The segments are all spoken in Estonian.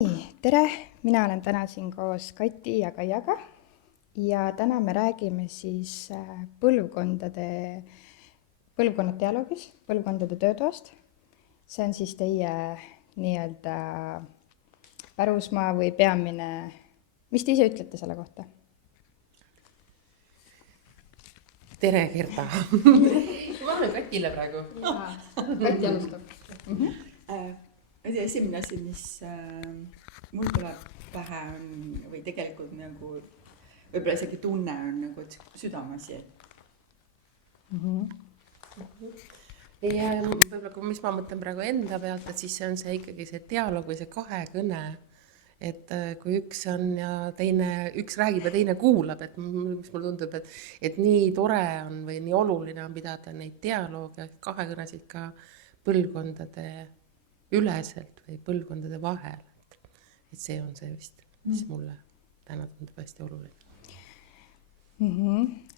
Tere, mina olen täna siin koos Kati ja Kaiaga ja täna me räägime siis põlvkonnad dialoogis, põlvkondade töötoast. See on siis teie nii-öelda pärusmaa või peamine, mis te ise ütlete selle kohta? Tere, Gerda. Ma olen Katile praegu. Kati alustab. Esimene asi, mis mul tuleb pähe on, või tegelikult nagu võib-olla isegi tunne on nagu südameasi. Ja võib-olla, mis ma mõtlen praegu enda pealt, et siis see on see ikkagi see dialoog või see kahekõne. Et kui üks on ja üks räägib ja teine kuulab, et mis mulle tundub, et nii tore on või nii oluline on pidada neid dialoogi kahekõnesid ka põlvkondade üleselt või põlvkondade vahel. Et see on see vist, mis mulle täna tundub hästi oluline.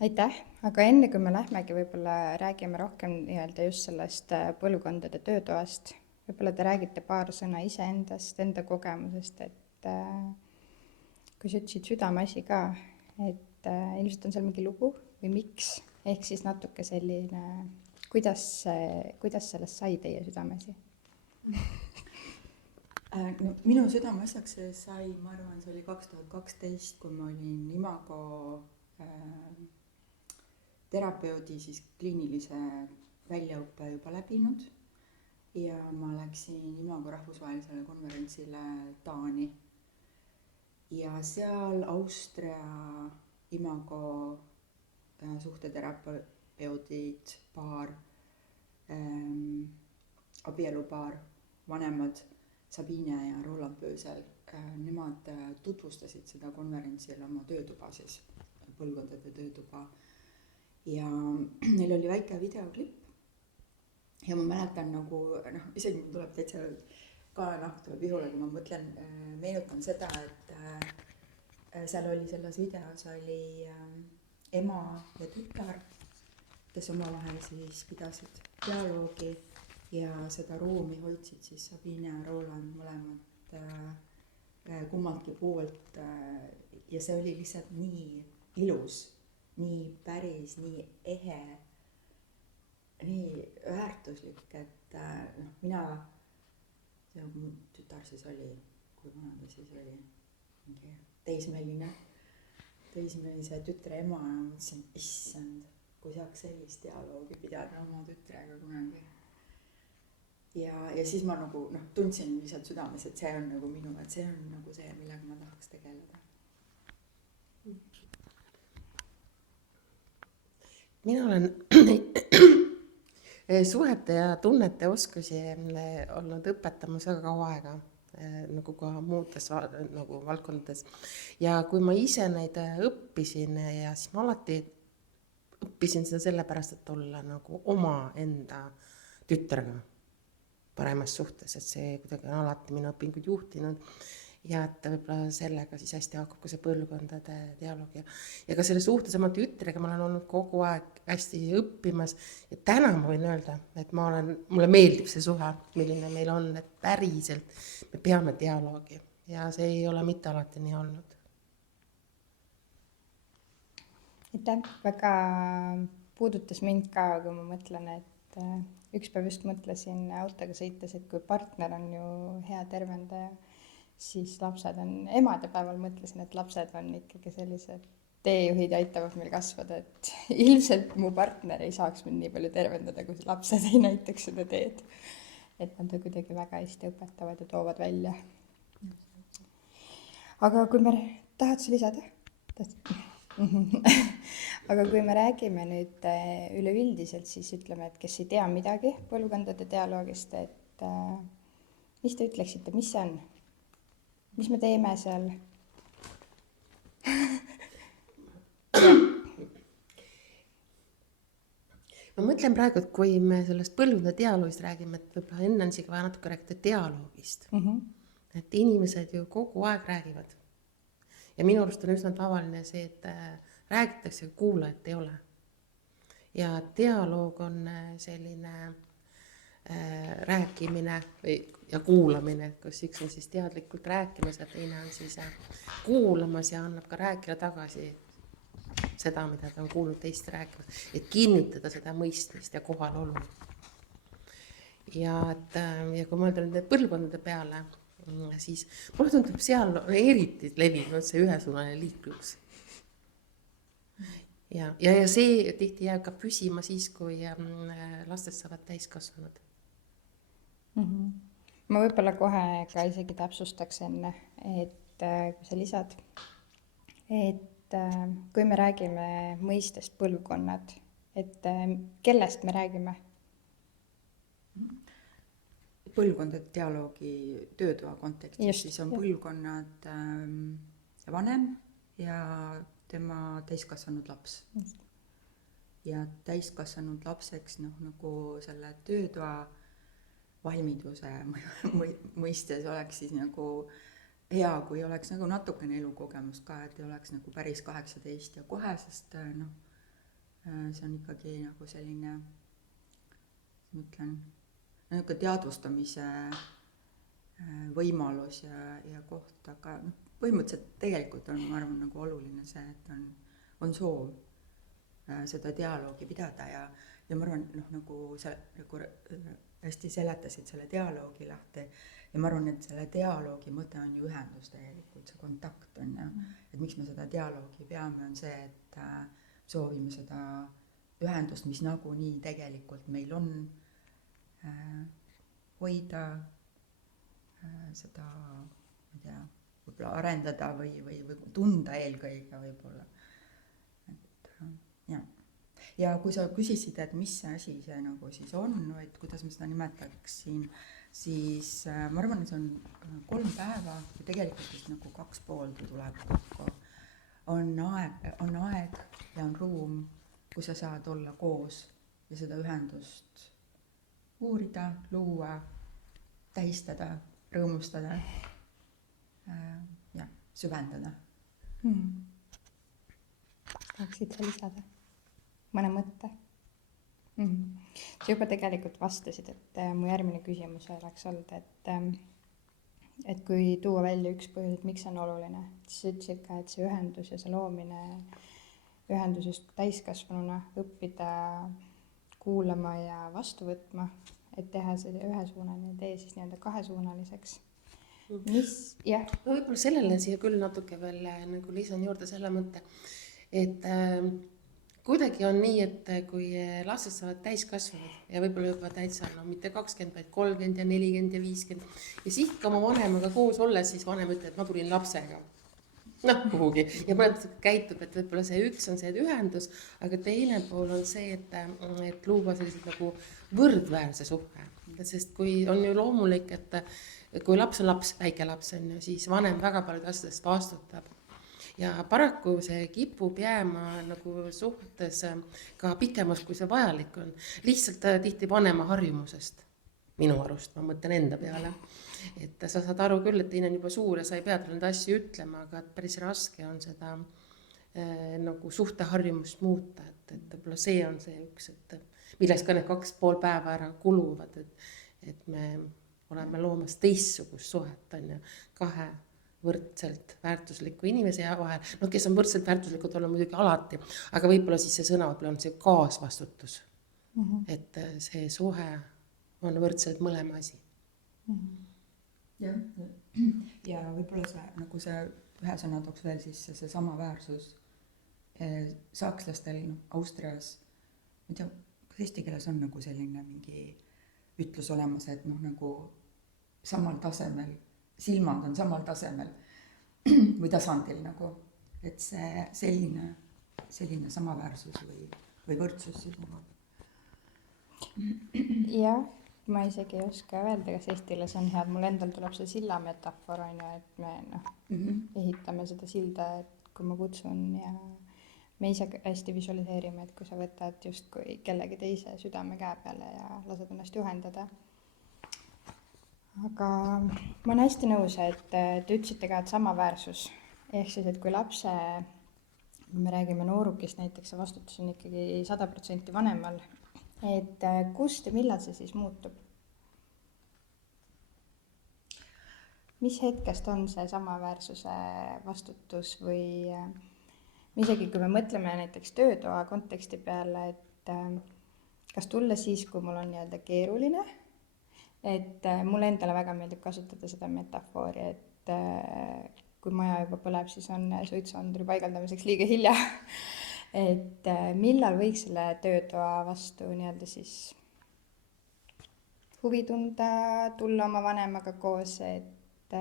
Aitäh, aga enne kui me lähmegi võib-olla räägime rohkem nii-öelda just sellest põlvkondade töötoast, võib-olla te räägite paar sõna iseendast, enda kogemusest, et kui sa ütlesid südameasi ka, et ilmselt on seal mingi lugu või miks, ehk siis natuke selline, kuidas sellest sai teie südameasi? No, minu südameasjaks sai, ma arvan, see oli 2012, kui ma olin Imago terapeudi siis kliinilise väljaõppe juba läbinud ja ma läksin Imago rahvusvahelisele konverentsile Taani ja seal Austria Imago suhteterapeudid, paar, abielupaar, vanemad Sabine ja Roland Pöösel, nemad tutvustasid seda konverentsile oma töötuba siis, põlvkondade töötuba ja neil oli väike videoklipp ja ma mäletan nagu, isegi mul tuleb täitsa kaenahk tuleb ihule, kui ma mõtlen, meenutan seda, et seal oli selles videos oli ema ja tütar, kes omavahel siis pidasid dialoogi ja seda ruumi hoidsid siis Sabine ja Roland mõlemad kummaltki poolt ja see oli lihtsalt nii ilus, nii päris, nii ehe, nii väärtuslik, et mina, mu tütar siis oli, kui vana ta siis oli, mingi teismelise tütre ema ja mõtlesin, issand, kui saaks sellist dialoogi pidada oma tütrega kunagi. Ja siis ma nagu tundsin lihtsalt südames, et see on nagu minu, et see on nagu see, millega ma tahaks tegeleda. Mina olen suhete ja tunnete oskusi olnud õpetamas väga kaua aega, nagu ka muudes nagu valdkondades. Ja kui ma ise neid õppisin ja siis ma alati õppisin seda sellepärast, et olla nagu oma enda tütrega paremas suhtes, et see kuidagi on alati minu õpinguid juhtinud ja et võib-olla sellega siis hästi haakub ka see põlvkondade dialoog ja ka selle suhtes oma tütrega ma olen olnud kogu aeg hästi õppimas ja täna ma võin öelda, et mulle meeldib see suhe, milline meil on, et päriselt me peame dialoogi ja see ei ole mitte alati nii olnud. Aitäh, väga puudutas mind ka, kui ma mõtlen, et üks päev just mõtlesin autoga sõites, et kui partner on ju hea tervendaja, siis lapsed on, emadepäeval mõtlesin, et lapsed on ikkagi sellised teejuhid ja aitavad meil kasvada, et ilmselt mu partner ei saaks mind nii palju tervendada, kui lapsed ei näitaks seda teed. Et nad kuidagi väga hästi õpetavad ja toovad välja. Aga kui me, tahad sa lisada? Aga kui me räägime nüüd üleüldiselt, siis ütleme, et kes ei tea midagi põlvkondade dialoogist, et mis te ütleksite, mis see on? Mis me teeme seal? Ma mõtlen praegu, et kui me sellest põlvkondade dialoogist räägime, et võib-olla enne on isegi vaja natuke rääkida dialoogist. Et inimesed ju kogu aeg räägivad. Ja minu arust on üsna tavaline see, et räägitakse, aga kuulajat ei ole. Ja dialoog on selline rääkimine või ja kuulamine, kus üks on siis teadlikult rääkimas ja teine on siis kuulamas ja annab ka rääkida tagasi seda, mida ta on kuulnud teist rääkimas, et kinnitada seda mõistmist ja kohalolu. Ja kui mõelda nende põlvkondade peale, siis mulle tundub seal eriti levinud see ühesuunaline liiklus. Ja see tihti jääb ka püsima siis, kui lastest saavad täiskasvanud. Ma võib-olla kohe ka isegi täpsustaks enne, et kui sa lisad, et kui me räägime mõistest põlvkonnad, et kellest me räägime? Põlvkondade dialoogi töötoa kontekstis, Just, siis on jah. põlvkonnad vanem ja tema täiskasvanud laps. Just. Ja täiskasvanud lapseks nagu selle töötoa valmiduse mõistes oleks siis nagu hea, kui oleks nagu natukene elukogemust ka, et ei oleks nagu päris 18 ja kohe, sest see on ikkagi nagu selline, ma ütlen, nagu teadvustamise võimalus ja koht, aga põhimõtteliselt tegelikult on, ma arvan, nagu oluline see, et on soov seda dialoogi pidada ja ma arvan, nagu sa nagu hästi seletasid selle dialoogi lahti ja ma arvan, et selle dialoogi mõte on ju ühendus tegelikult, see kontakt on ja et miks me seda dialoogi peame, on see, et soovime seda ühendust, mis nagunii tegelikult meil on, hoida, seda, ma ei tea, võib-olla arendada või tunda eelkõige võib-olla. Et jah. Ja kui sa küsisid, et mis see asi see nagu siis on, või et kuidas ma seda nimetaksin, siis ma arvan, et see on 3 päeva ja tegelikult nagu 2 poolde tuleb kokku. On aeg ja on ruum, kus sa saad olla koos ja seda ühendust uurida, luua, tähistada, rõõmustada, ja süvendada. Tahaksid sa lisada mõne mõtte? Sa juba tegelikult vastasid, et mu järgmine küsimus oleks olnud, et kui tuua välja üks põhjus, et miks see on oluline, siis sa ütlesid ka, et see ühendus ja see loomine ühendusest täiskasvanuna õppida kuulama ja vastu võtma, et teha see ühesuunaline tee siis nii-öelda kahesuunaliseks. Jah. No võib-olla sellele siia küll natuke veel nagu lisan juurde selle mõtte, et kuidagi on nii, et kui lastest saavad täiskasvanud ja võib-olla juba täitsa, mitte 20, vaid 30 ja 40 ja 50 ja siis ka oma vanemaga koos olles, siis vanem ütleb, et ma tulin lapsega. Kuhugi. Ja mõned käitub, et võib-olla see üks on see ühendus, aga teine pool on see, et luua sellised nagu võrdväärse suhe. Sest kui on ju loomulik, et kui laps on laps, väike laps on ju, siis vanem väga paljud asjadest vastutab. Ja paraku see kipub jääma nagu suhtes ka pikemaks, kui see vajalik on. Lihtsalt tihti vanema harjumusest. Minu arust, ma mõtlen enda peale. Et sa saad aru küll, et teine on juba suur ja sa ei pea talle neid asju ütlema, aga päris raske on seda nagu suhteharjumust muuta. Et võib-olla see on see üks, et milleks ka need 2,5 päeva ära kuluvad, et me oleme loomas teistsugust suhet on ju, 2 võrdselt väärtusliku inimese vahel. Kes on võrdselt väärtuslikud olla muidugi alati, aga võib-olla siis see sõna on see kaasvastutus. Et see suhe on võrdselt mõlema asi. Ja võib-olla see, nagu see ühe sõna tooks veel siis see samaväärsus sakslastel Austrias, ma ei tea, kas eesti keeles on nagu selline mingi ütlus olemas, et nagu samal tasemel, silmad on samal tasemel või tasandil nagu, et see selline samaväärsus või võrdsus siis nagu. Jah, ma isegi ei oska öelda, kas eesti keeles on hea, et mul endal tuleb see silla metafoor on ju, et me ehitame seda silda, et kui ma kutsun ja me ise hästi visualiseerime, et kui sa võtad justkui kellegi teise südame käe peale ja lased ennast juhendada. Aga ma olen hästi nõus, et te ütlesite ka, et samaväärsus, ehk siis, et kui lapse, kui me räägime noorukist näiteks, see vastutus on ikkagi 100% vanemal, et kust ja millal see siis muutub? mis hetkest on see samaväärsuse vastutus või isegi kui me mõtleme näiteks töötoa konteksti peale, et kas tulla siis, kui mul on nii-öelda keeruline, et mulle endale väga meeldib kasutada seda metafoori, et kui maja juba põleb, siis on suitsuanduri paigaldamiseks liiga hilja. Et millal võiks selle töötoa vastu nii-öelda siis huvi tunda, tulla oma vanemaga koos, et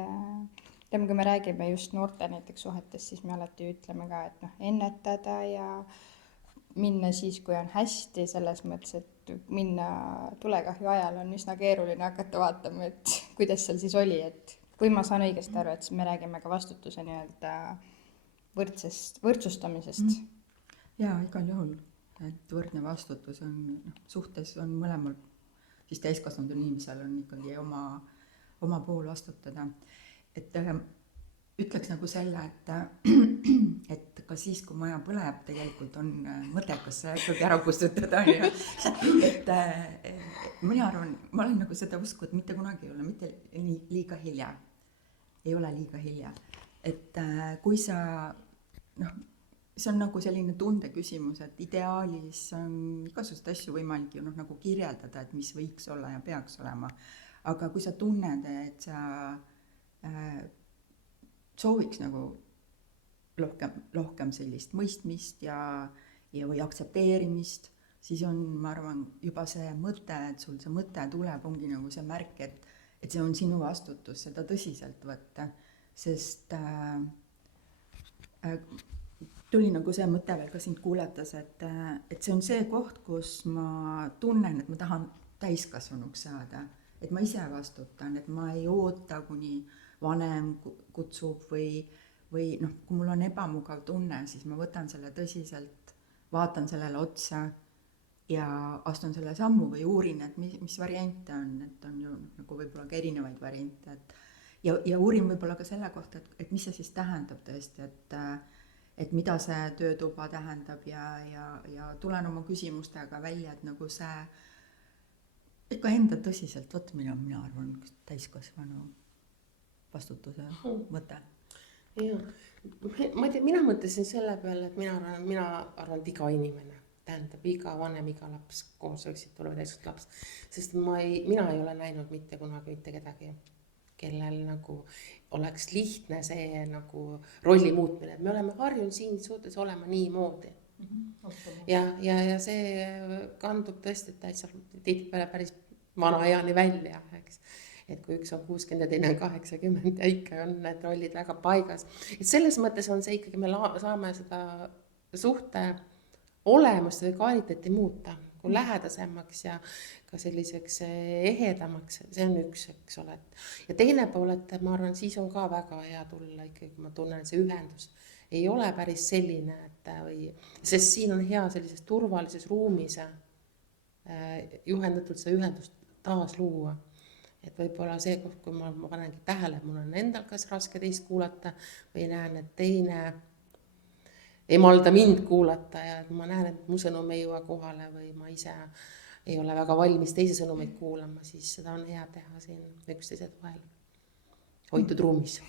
kui me räägime just noorte näiteks suhetest, siis me alati ütleme ka, et ennetada ja minna siis, kui on hästi, selles mõttes, et minna tulekahju ajal on üsna keeruline hakata vaatama, et kuidas seal siis oli, et kui ma saan õigesti aru, et siis me räägime ka vastutuse nii-öelda võrdsustamisest. Jaa, igal juhul, et võrdne vastutus on, suhtes on mõlemal, siis täiskasvanud inimesel on ikkagi oma pool vastutada. Et ütleks nagu selle, et ka siis, kui maja põleb, tegelikult on mõttekas see ikkagi ära kustutada. Et mina arvan, ma olen nagu seda usku, et mitte kunagi ei ole mitte liiga hilja. Ei ole liiga hilja. Et kui sa, see on nagu selline tunde küsimus, et ideaalis on igasugust asju võimalik ju nagu kirjeldada, et mis võiks olla ja peaks olema. Aga kui sa tunned, et sa sooviks nagu rohkem sellist mõistmist ja või aktsepteerimist, siis on, ma arvan, juba see mõte, et sul see mõte tuleb, ongi nagu see märk, et see on sinu vastutus seda tõsiselt võtta, sest tuli nagu see mõte veel ka sind kuulates, et see on see koht, kus ma tunnen, et ma tahan täiskasvanuks saada, et ma ise vastutan, et ma ei oota, kuni vanem kutsub või kui mul on ebamugav tunne, siis ma võtan selle tõsiselt, vaatan sellele otsa ja astun selle sammu või uurin, et mis variante on, et on ju nagu võib-olla ka erinevaid variante, ja uurin võib-olla ka selle kohta, et mis see siis tähendab tõesti, et mida see töötuba tähendab ja tulen oma küsimustega välja, et nagu see ikka enda tõsiselt võtmine on, mina arvan, täiskasvanu vastutuse mõte. Jaa, ma ei tea, mina mõtlesin selle peale, et mina arvan, et iga inimene, tähendab iga vanem, iga laps koos võiksid tulla täiskasvanud laps, sest mina ei ole näinud mitte kunagi mitte kedagi, kellel nagu oleks lihtne see nagu rolli muutmine, et me oleme harjunud siin suhtes olema niimoodi. Ja see kandub tõesti täitsa tihtipeale päris vana eani välja, eks. Et kui üks on 60 ja teine on 80 ja ikka on need rollid väga paigas. Et selles mõttes on see ikkagi, me saame seda suhte olemust või kvaliteeti muuta, kui lähedasemaks ja ka selliseks ehedamaks, see on üks, eks ole. Ja teine pool, et ma arvan, siis on ka väga hea tulla ikkagi, kui ma tunnen, see ühendus ei ole päris selline, sest siin on hea sellises turvalises ruumis juhendatult see ühendust taas luua. Et võib-olla see koht, kui ma panengi tähele, et mul on endal kas raske teist kuulata või näen, et teine ei malda mind kuulata ja ma näen, et mu sõnum ei jõua kohale või ma ise ei ole väga valmis teise sõnumeid kuulama, siis seda on hea teha siin üksteise vahel hoitud ruumis.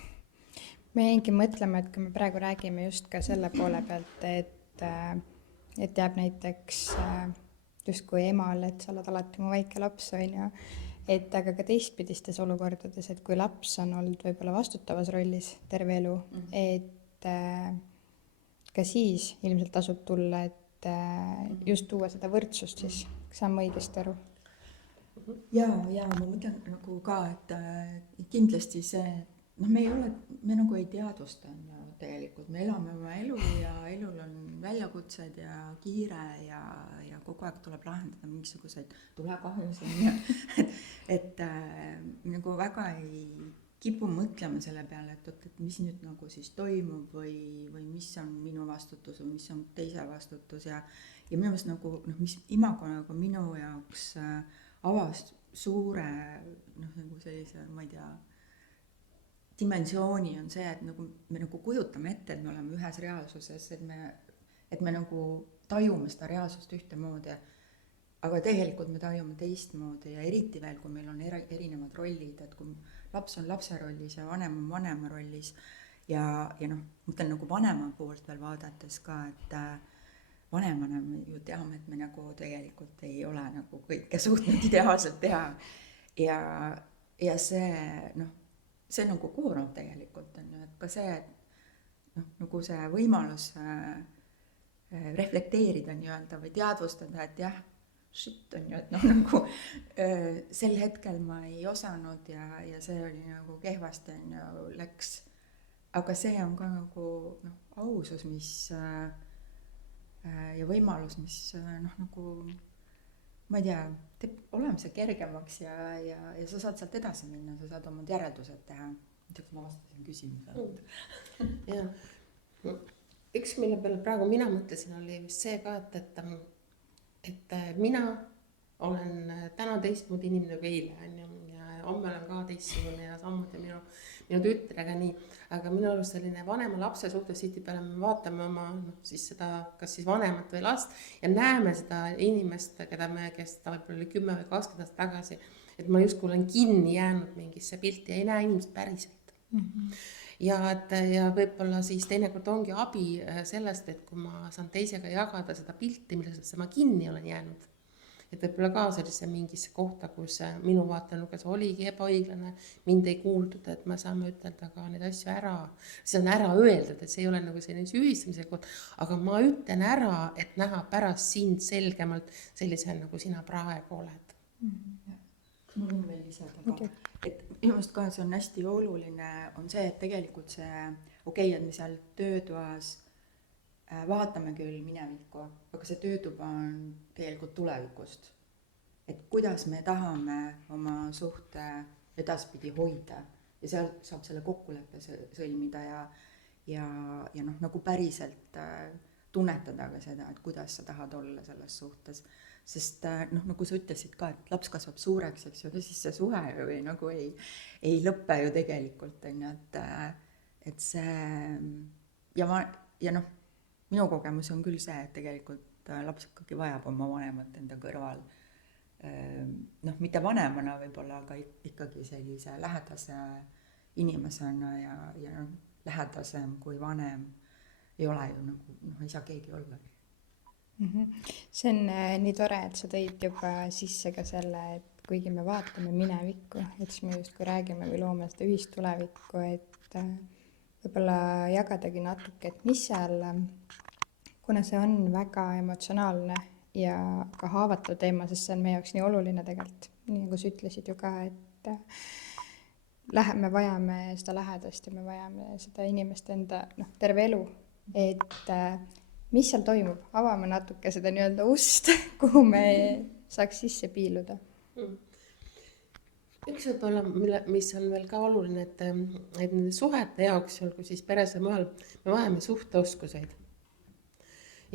Me jäingi mõtlema, et kui me praegu räägime just ka selle poole pealt, et jääb näiteks just kui emal, et sa oled alati mu väike laps, on ju, et aga ka teistpidistes olukordades, et kui laps on olnud võib-olla vastutavas rollis terve elu, et ka siis ilmselt tasub tulla, et just tuua seda võrdsust siis, kas saan ma õigesti aru? Ja ma mõtlen nagu ka, et kindlasti see, me nagu ei teadvusta tegelikult, me elame oma elu ja elul on väljakutsed ja kiire ja kogu aeg tuleb lahendada mingisuguseid tulekahjusid, et nagu väga ei kipu mõtlema selle peale, et mis nüüd nagu siis toimub või mis on minu vastutus või mis on teise vastutus ja minu meelest nagu, mis imago nagu minu jaoks avas suure nagu sellise, ma ei tea, dimensiooni on see, et nagu me nagu kujutame ette, et me oleme ühes reaalsuses, et me nagu tajume seda reaalsust ühtemoodi aga tegelikult me tajume teistmoodi ja eriti veel, kui meil on erinevad rollid, et kui laps on lapse rollis ja vanem on vanema rollis ja noh, mõtlen nagu vanema poolt veel vaadates ka, et vanemana me ju teame, et me nagu tegelikult ei ole nagu kõike suutnud ideaalselt teha ja see noh, see nagu koorab tegelikult on ju, et ka see, et noh, nagu see võimalus reflekteerida nii-öelda või teadvustada, et jah, shit on ju, et noh, nagu sel hetkel ma ei osanud ja see oli nagu kehvasti on ju, läks, aga see on ka nagu noh, ausus, mis ja võimalus, mis noh, nagu ma ei tea, teeb olemise kergemaks ja sa saad sealt edasi minna, sa saad omad järeldused teha. Ma tead, ma vastasin küsimusele. Ja üks, mille peale praegu mina mõtlesin, oli vist see ka, et mina olen täna teistmoodi inimene kui eile, on ju, ja homme olen ka teistsugune ja samuti minu tütrega nii, aga minu arust selline vanema lapse suhtes tihtipeale me vaatame oma siis seda, kas siis vanemat või last ja näeme seda inimest, kes ta võib-olla oli 10 või 20 aastat tagasi, et ma justkui olen kinni jäänud mingisse pilti ja ei näe inimest päriselt. Ja võib-olla siis teinekord ongi abi sellest, et kui ma saan teisega jagada seda pilti, millest ma kinni olen jäänud, et võib-olla ka sellise mingisse kohta, kus minu vaatenurgas oligi ebaõiglane, mind ei kuuldud, et me saame ütelda ka neid asju ära. See on ära öeldud, et see ei ole nagu selline süüdistamise koht, aga ma ütlen ära, et näha pärast sind selgemalt sellise, nagu sina praegu oled. Mul on veel lisada ka, et minu meelest ka see on hästi oluline, on see, et tegelikult see okei, et me seal töötoas vaatame küll minevikku, aga see töötuba on tegelikult tulevikust. Et kuidas me tahame oma suhte edaspidi hoida ja seal saab selle kokkuleppe sõlmida ja noh, nagu päriselt tunnetada ka seda, et kuidas sa tahad olla selles suhtes. Sest noh, nagu sa ütlesid ka, et laps kasvab suureks, eks ju, siis see suhe või nagu ei lõppe ju tegelikult, et see ja noh, minu kogemus on küll see, et tegelikult laps ikkagi vajab oma vanemat enda kõrval. Noh, mitte vanemana võib-olla, aga ikkagi sellise lähedase inimesena ja noh, lähedasem kui vanem ei ole ju nagu, noh, ei saa keegi olla. See on nii tore, et sa tõid juba sisse ka selle, et kuigi me vaatame minevikku, et siis me justkui räägime või loome seda ühist tulevikku, et võib-olla jagadagi natuke, et mis seal, kuna see on väga emotsionaalne ja ka haavatav teema, sest see on meie jaoks nii oluline tegelikult, nii nagu sa ütlesid ju ka, et me vajame seda lähedast ja me vajame seda inimest enda terve elu, et mis seal toimub? Avame natuke seda nii-öelda ust, kuhu me saaks sisse piiluda. Üks võib-olla, mis on veel ka oluline, et nende suhete jaoks, olgu siis peres või mujal, me vajame suhteoskuseid.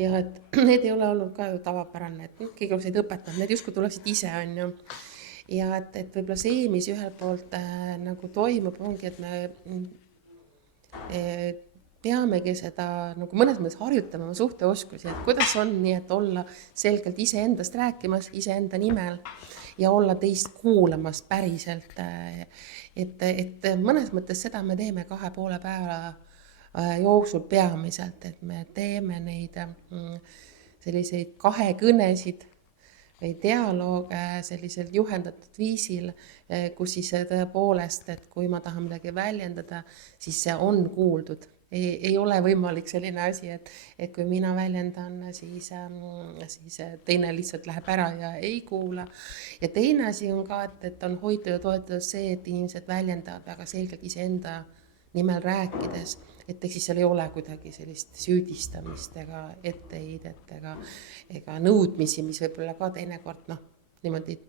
Ja et need ei ole olnud ka ju tavapärane, et keegi oleks neid õpetanud, need justkui tuleksid ise, on ju. Ja et võib-olla see, mis ühel poolt nagu toimub, ongi, et me peamegi seda nagu mõnes mõttes harjutama oma suhteoskusi, et kuidas on nii, et olla selgelt iseendast rääkimas, iseenda nimel ja olla teist kuulamas päriselt. Et mõnes mõttes seda me teeme 2,5 päeva jooksul peamiselt, et me teeme neid selliseid kahekõnesid või dialoog sellisel juhendatud viisil, kus siis tõepoolest, et kui ma tahan midagi väljendada, siis see on kuuldud. Ei ole võimalik selline asi, et kui mina väljendan, siis teine lihtsalt läheb ära ja ei kuula. Ja teine asi on ka, et on hoitud ja toetatud see, et inimesed väljendavad väga selgelt iseenda nimel rääkides, et siis seal ei ole kuidagi sellist süüdistamist ega etteheidet ega nõudmisi, mis võib-olla ka teinekord niimoodi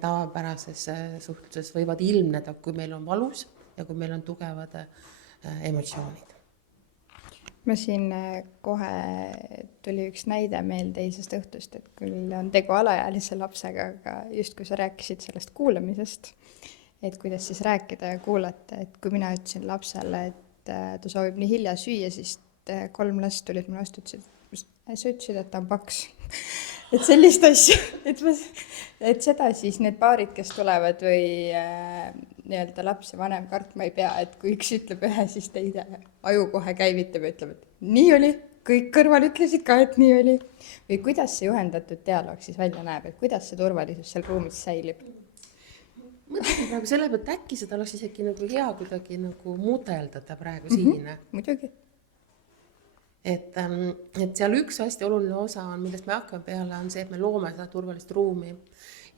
tavapärases suhtluses võivad ilmneda, kui meil on valus ja kui meil on tugevad emotsioonid. Ma siin kohe tuli üks näide meelde eilsest õhtust, et küll on tegu alaealise lapsega, aga just kui sa rääkisid sellest kuulamisest, et kuidas siis rääkida ja kuulata, et kui mina ütlesin lapsele, et ta soovib nii hilja süüa, siis 3 last tulid mulle vastu, sa ütlesid, et ta on paks. et sellist asja, et seda siis need paarid, kes tulevad või nii-öelda laps ja vanem kartma ei pea, et kui üks ütleb ühe, siis teine aju kohe käivitab ja ütleb, et nii oli, kõik kõrval ütlesid ka, et nii oli. Või kuidas see juhendatud dialoog siis välja näeb, et kuidas see turvalisus seal ruumis säilib? Mõtlesin praegu selle pealt, äkki seda oleks isegi nagu hea kuidagi nagu mudeldada praegu siin. Muidugi. Et seal üks hästi oluline osa on, millest me hakkame peale, on see, et me loome seda turvalist ruumi.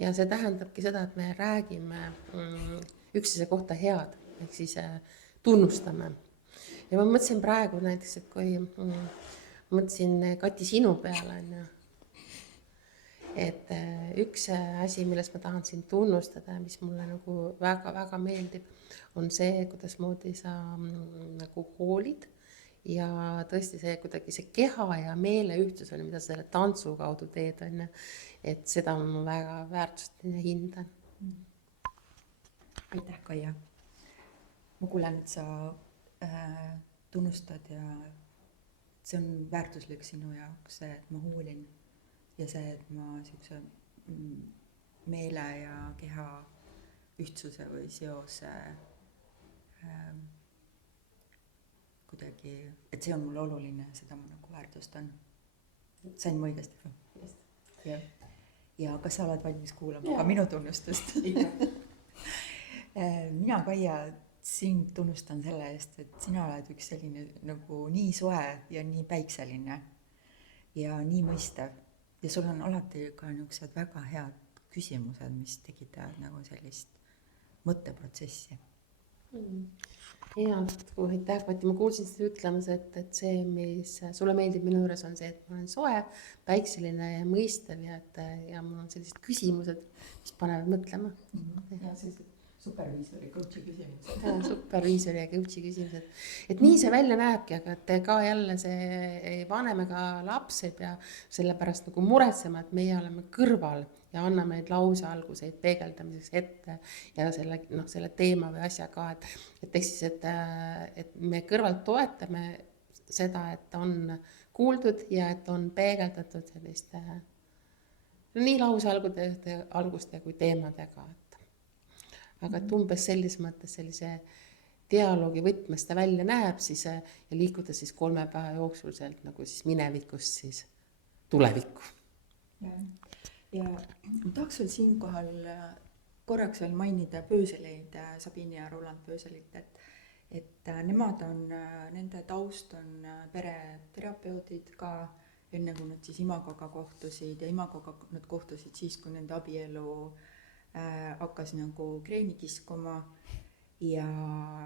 Ja see tähendabki seda, et me räägime üksteise kohta head, ehk siis tunnustame. Ja ma mõtlesin praegu näiteks, et kui mõtlesin Kati sinu peale, et üks asi, millest ma tahan sind tunnustada, mis mulle nagu väga-väga meeldib, on see, kuidas moodi sa nagu hoolid. Ja tõesti see kuidagi see keha ja meele ühtsus on, mida sa selle tantsu kaudu teed, on, et seda ma väga väärtustan ja hindan. Aitäh, Kaia. Ma kuulen, et sa tunnustad ja see on väärtuslik sinu jaoks, see, et ma hoolin ja see, et ma siukse meele ja keha ühtsuse või seose kuidagi, et see on mulle oluline, seda ma nagu väärtustan. Sain ma õigesti? Ja kas sa oled valmis kuulama ka minu tunnustust? Mina, Kaia, sind tunnustan selle eest, et sina oled üks selline nagu nii soe ja nii päikseline ja nii mõistev. Ja sul on alati ka niisugused väga head küsimused, mis tekitavad nagu sellist mõtteprotsessi. Ja, aitäh, Kati, ma kuulsin seda ütlemas, et see, mis sulle meeldib minu juures, on see, et ma olen soe, päikseline ja mõistev ja mul on sellised küsimused, mis panevad mõtlema. Ja sellised superviisori coachi küsimused. Superviisori ja coachi küsimused. Et nii see välja näebki, aga et ka jälle see vanem ega laps ei pea sellepärast nagu muretsema, et meie oleme kõrval ja anname neid lause alguseid peegeldamiseks ette ja selle teema või asja ka, et ehk siis, et me kõrvalt toetame seda, et on kuuldud ja et on peegeldatud selliste nii lause alguste kui teemadega. Aga et umbes sellises mõttes sellise dialoogi võtmest ta välja näeb siis, ja liikuda siis 3 päeva jooksul sealt nagu siis minevikust siis tulevikku. Ja ma tahaks veel siinkohal korraks veel mainida Pööseleid, Sabini ja Roland Pööselit, et nemad on, nende taust on pereterapeudid ka, enne kui nad siis Imagoga kohtusid ja Imagoga nad kohtusid siis, kui nende abielu hakkas nagu kreemi kiskuma ja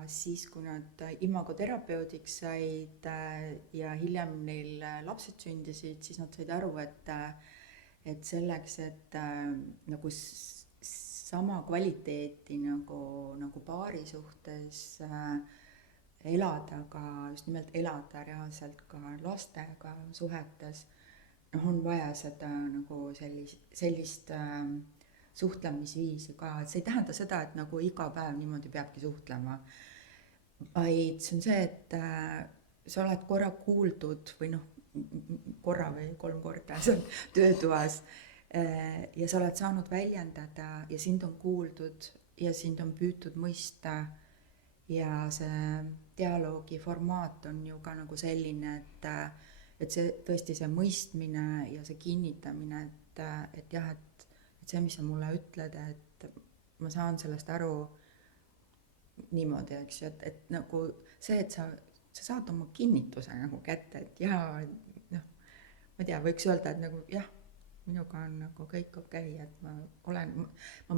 siis, kui nad imagoterapeudiks said ja hiljem neil lapsed sündisid, siis nad said aru, et selleks, et nagu sama kvaliteeti nagu paari suhtes elada, ka just nimelt elada reaalselt ka lastega suhetes, on vaja seda nagu sellist suhtlemisviisi ka, et see ei tähenda seda, et nagu iga päev niimoodi peabki suhtlema, vaid see on see, et sa oled korra kuuldud või korra või 3 korda seal töötoas ja sa oled saanud väljendada ja sind on kuuldud ja sind on püütud mõista ja see dialoogi formaat on ju ka nagu selline, et see tõesti see mõistmine ja see kinnitamine, et jah, et see, mis sa mulle ütled, et ma saan sellest aru niimoodi, eks ju, et nagu see, et sa saad oma kinnituse nagu kätte, et jaa, ma tea, võiks öelda, et nagu jah, minuga on nagu kõik okei, et ma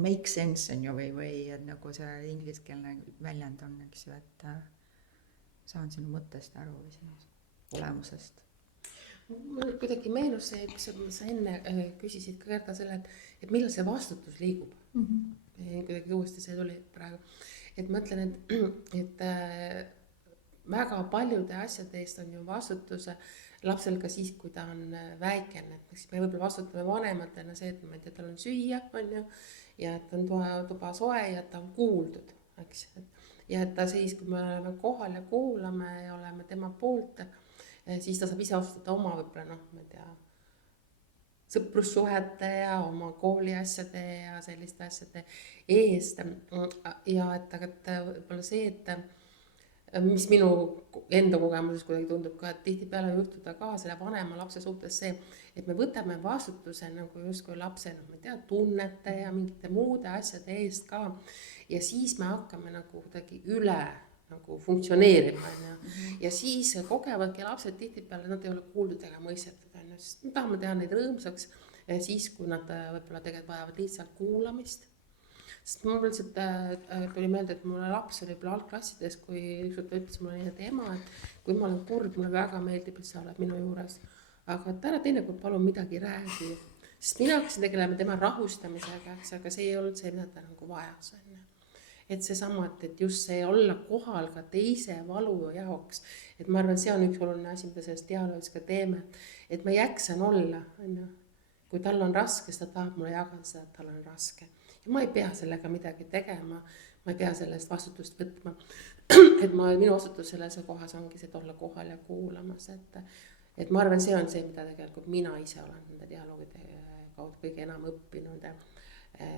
make sense on ju või et nagu see ingliskeelne väljend on, eks ju, et saan sinu mõttest aru või sinu olemusest. Mul kuidagi meenus see, kus sa enne küsisid ka Gerda selle, et millal see vastutus liigub. Kuidagi uuesti see tuli praegu. Et ma ütlen, et väga paljude asjade eest on ju vastutuse lapsel ka siis, kui ta on väikene. Me võib-olla vastutame vanematena see, et ma ei tea, tal on süüa, on ju, ja et on tuba soe ja ta on kuuldud, eks. Ja et ta siis, kui me oleme kohal ja kuulame ja oleme tema poolt, siis ta saab ise otsustada oma võib-olla, ma ei tea, sõprussuhete ja oma kooliasjade ja selliste asjade eest. Ja et võib-olla see, et mis minu enda kogemuses kuidagi tundub ka, et tihtipeale juhtuda ka selle vanema lapse suhtes see, et me võtame vastutuse nagu justkui lapse, ma ei tea, tunnete ja mingite muude asjade eest ka. Ja siis me hakkame nagu kuidagi üle nagu funktsioneerima, ja siis kogevadki lapsed tihtipeale, nad ei ole kuuldud ega mõistetud, sest me tahame teha neid rõõmsaks siis, kui nad võib-olla tegelikult vajavad lihtsalt kuulamist. Sest mul lihtsalt tuli meelde, et mulle laps oli võib-olla algklassides, kui ükskord ta ütles mulle nii, et ema, et kui ma olen kurb, mulle väga meeldib, et sa oled minu juures, aga et ära teinekord palun midagi räägi, sest mina hakkasin tegelema tema rahustamisega, aga see ei olnud see, mida ta nagu vajas. Et seesama, et just see olla kohal ka teise valu jaoks, et ma arvan, see on üks oluline asi, mida selles dialoogis ka teeme, et ma jaksan olla, kui tal on raske, siis ta tahab mulle jagada seda, et tal on raske. Ja ma ei pea sellega midagi tegema, ma ei pea sellest vastutust võtma, et minu vastutus selles kohas ongi see, et olla kohal ja kuulamas, et ma arvan, see on see, mida tegelikult mina ise olen nende dialoogide kaudu kõige enam õppinud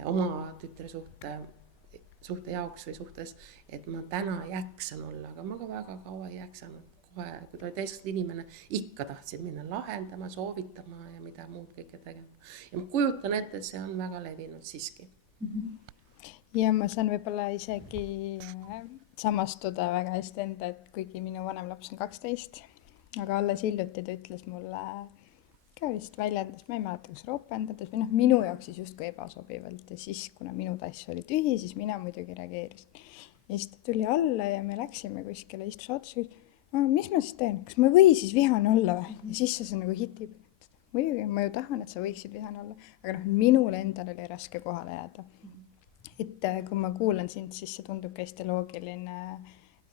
oma tütre suhte jaoks või suhtes, et ma täna jaksan olla, aga ma ka väga kaua ei jaksanud. Kohe, kui ta oli täiskasvanud inimene, ikka tahtsin minna lahendama, soovitama ja mida muud kõike tegema. Ja ma kujutan ette, et see on väga levinud siiski. Ja ma saan võib-olla isegi samastuda väga hästi enda, et kuigi minu vanem laps on 12, aga alles hiljuti ta ütles mulle ka vist väljendas, ma ei mäleta, kas roopendades või minu jaoks siis justkui ebasobivalt ja siis, kuna minu tass oli tühi, siis mina muidugi reageerisin. Ja siis ta tuli alla ja me läksime kuskile, istus otsa, mis ma siis teen, kas ma või siis vihane olla või? Ja siis see nagu hitib, muidugi ma ju tahan, et sa võiksid vihane olla, aga minul endal oli raske kohale jääda. Et kui ma kuulan sind, siis see tundub hästi loogiline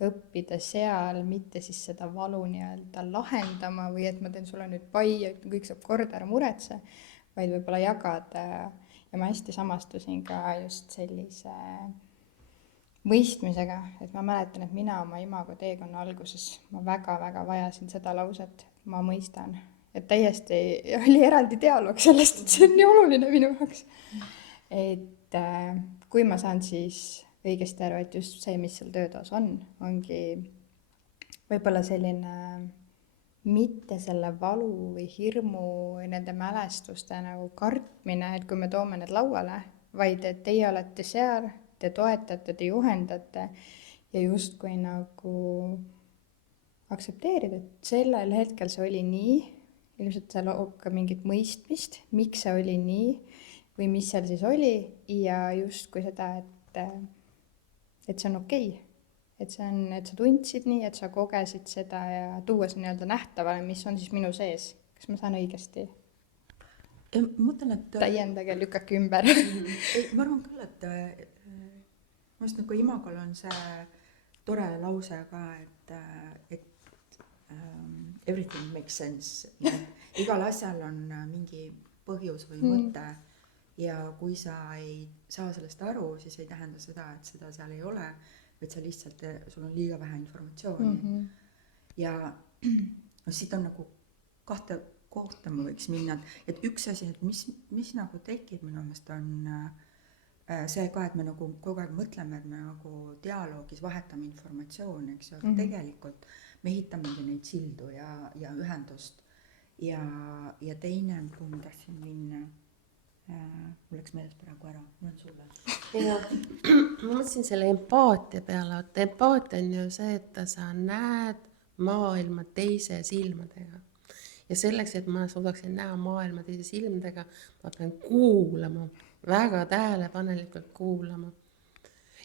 õppida seal, mitte siis seda valu nii-öelda lahendama või et ma teen sulle nüüd pai ja kõik saab korda, ära muretse, vaid võib-olla jagada. Ja ma hästi samastusin ka just sellise mõistmisega, et ma mäletan, et mina oma imago teekonna alguses ma väga-väga vajasin seda lauset, ma mõistan, et täiesti oli eraldi dialoog sellest, et see on nii oluline minu jaoks. Et kui ma saan siis õigesti aru, et just see, mis seal töötoas ongi võib-olla selline mitte selle valu või hirmu või nende mälestuste nagu kartmine, et kui me toome need lauale, vaid et teie olete seal, te toetate, te juhendate ja justkui nagu aktsepteerida, et sellel hetkel see oli nii, ilmselt seal on ka mingit mõistmist, miks see oli nii või mis seal siis oli ja justkui seda, et see on okei. Et see on, et sa tundsid nii, et sa kogesid seda ja tuua see nii-öelda nähtavale, mis on siis minu sees. Kas ma saan õigesti? Mõtlen, et täiendage, lükake ümber. Ma arvan küll, et ma nagu imagol on see tore lause ka, et everything makes sense. Igal asjal on mingi põhjus või mõte ja kui sa ei saa sellest aru, siis ei tähenda seda, et seda seal ei ole, vaid sa lihtsalt, sul on liiga vähe informatsiooni. Ja siit on nagu kahte kohta ma võiks minna, et üks asi, et mis nagu tekib minu meelest on see ka, et me nagu kogu aeg mõtleme, et me nagu dialoogis vahetame informatsiooni, eks ju, aga tegelikult me ehitamegi neid sildu ja ühendust ja teine, kuhu ma tahtsin minna, mul läks meelest praegu ära, mul on sulle. Ja, ma mõtlesin selle empaatia peale, et empaatia on ju see, et sa näed maailma teise silmadega. Ja selleks, et ma suudaksin näha maailma teise silmadega, ma pean kuulama, väga tähelepanelikult kuulama.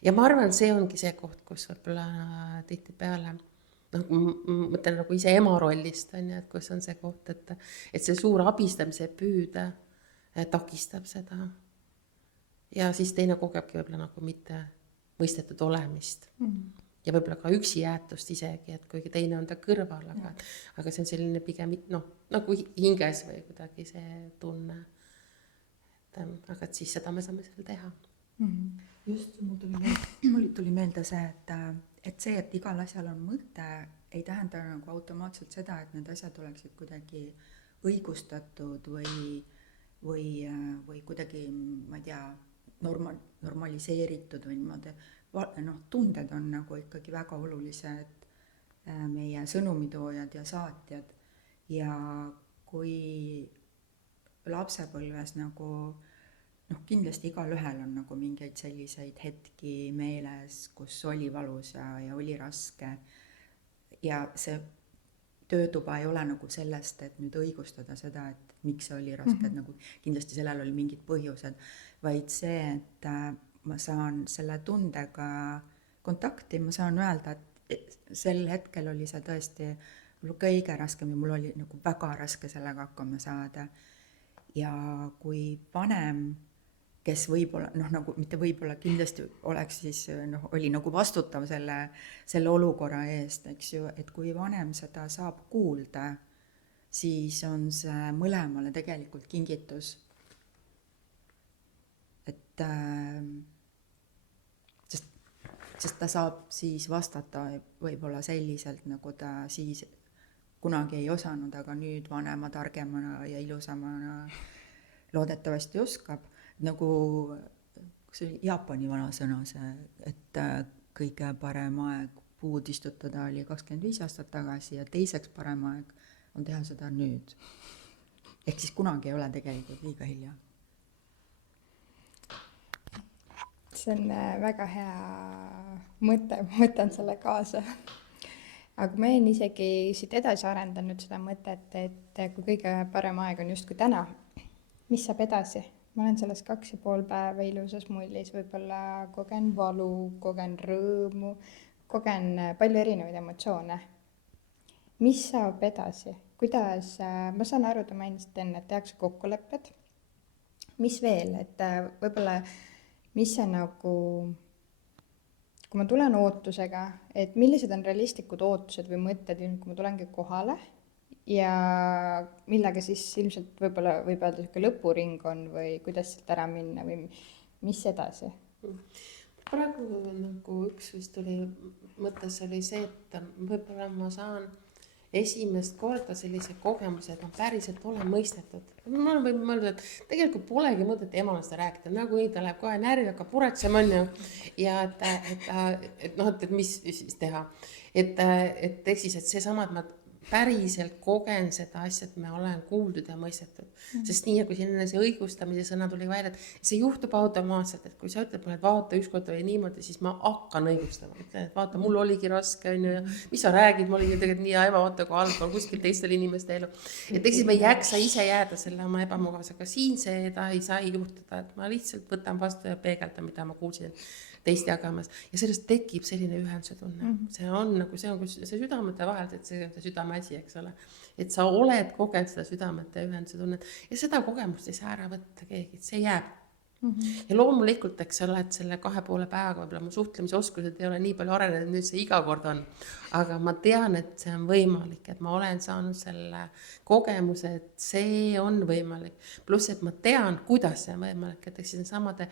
Ja ma arvan, see ongi see koht, kus võib-olla tihtipeale, mõtlen nagu ise ema rollist, on ju, et kus on see koht, et see suur abistamise püüde takistab seda. Ja siis teine kogebki võib-olla nagu mitte mõistetud olemist. Ja võib-olla ka üksi jäetust isegi, et kuigi teine on ta kõrval, aga see on selline pigem nagu hinges või kuidagi see tunne. Aga et siis seda me saame seal teha. Just, mul tuli meelde see, et see, et igal asjal on mõte, ei tähenda nagu automaatselt seda, et need asjad oleksid kuidagi õigustatud või või kuidagi, ma ei tea, normaliseeritud või niimoodi, tunded on nagu ikkagi väga olulised meie sõnumitoojad ja saatjad ja kui lapsepõlves nagu kindlasti igalühel on nagu mingeid selliseid hetki meeles, kus oli valus ja oli raske ja see töötuba ei ole nagu sellest, et nüüd õigustada seda, et miks see oli raske, et nagu kindlasti sellel oli mingid põhjused, vaid see, et ma saan selle tundega kontakti, ma saan öelda, et sel hetkel oli see tõesti kõige raskem ja mul oli nagu väga raske sellega hakkama saada. Ja kui vanem, kes võib-olla, nagu mitte võib-olla, kindlasti oleks siis, oli nagu vastutav selle olukorra eest, eks ju, et kui vanem seda saab kuulda, siis on see mõlemale tegelikult kingitus. Et sest ta saab siis vastata võib-olla selliselt, nagu ta siis kunagi ei osanud, aga nüüd vanema, targemana ja ilusamana loodetavasti oskab. Nagu see oli Jaapani vanasõna see, et kõige parem aeg puud istutada oli 25 aastat tagasi ja teiseks parem aeg on teha seda nüüd. Ehk siis kunagi ei ole tegelikult liiga hilja. See on väga hea mõte, ma võtan selle kaasa. Aga ma olen isegi siit edasi arendanud seda mõtet, et kui kõige parem aeg on justkui täna, mis saab edasi? Ma olen selles 2,5 päeva ilusas mullis, võib-olla kogen valu, kogen rõõmu, kogen palju erinevaid emotsioone. Mis saab edasi? Kuidas, ma saan aru, ta mainisid enne, et tehakse kokkulepped. Mis veel, et võib-olla mis see nagu, kui ma tulen ootusega, et millised on realistlikud ootused või mõtted, kui ma tulengi kohale ja millega siis ilmselt võib-olla võib öelda siuke lõpuring on või kuidas sealt ära minna või mis edasi? Praegu nagu üks vist oli mõttes oli see, et võib-olla ma saan esimest korda sellise kogemuse, et ma päriselt olen mõistetud. Ma olen mõelnud, et tegelikult polegi mõtet emale seda rääkida, nagu nii ta läheb kohe närvi, hakkab puretsema ja et mis siis teha. Et siis, et seesama, et ma päriselt kogen seda asja, et ma olen kuuldud ja mõistetud. Sest nii, kui siin enne see õigustamise sõna tuli välja, et see juhtub automaatselt, et kui sa ütled mulle, et vaata ükskord oli niimoodi, siis ma hakkan õigustama. Ütlen, et vaata, mul oligi raske, ja mis sa räägid, ma olin ju tegelikult nii ema, vaata kui halb on kuskil teistel inimeste elu. Et eks siis ma ei jaksa ise jääda selle oma ebamugavusega. Siin seda ei saa juhtuda, et ma lihtsalt võtan vastu ja peegeldan, mida ma kuulsin teist jagamas. Ja sellest tekib selline ühenduse tunne. See on nagu see südamete vahel, et see südame asi, eks ole. Et sa oled kogenud seda südamete ühenduse tunnet ja seda kogemust ei saa ära võtta keegi, et see jääb. Ja loomulikult, eks ole, et selle 2,5 päevaga võib-olla mu suhtlemisoskused ei ole nii palju arenenud, nüüd see iga kord on. Aga ma tean, et see on võimalik, et ma olen saanud selle kogemuse, et see on võimalik. Pluss, et ma tean, kuidas see on võimalik, et siis samade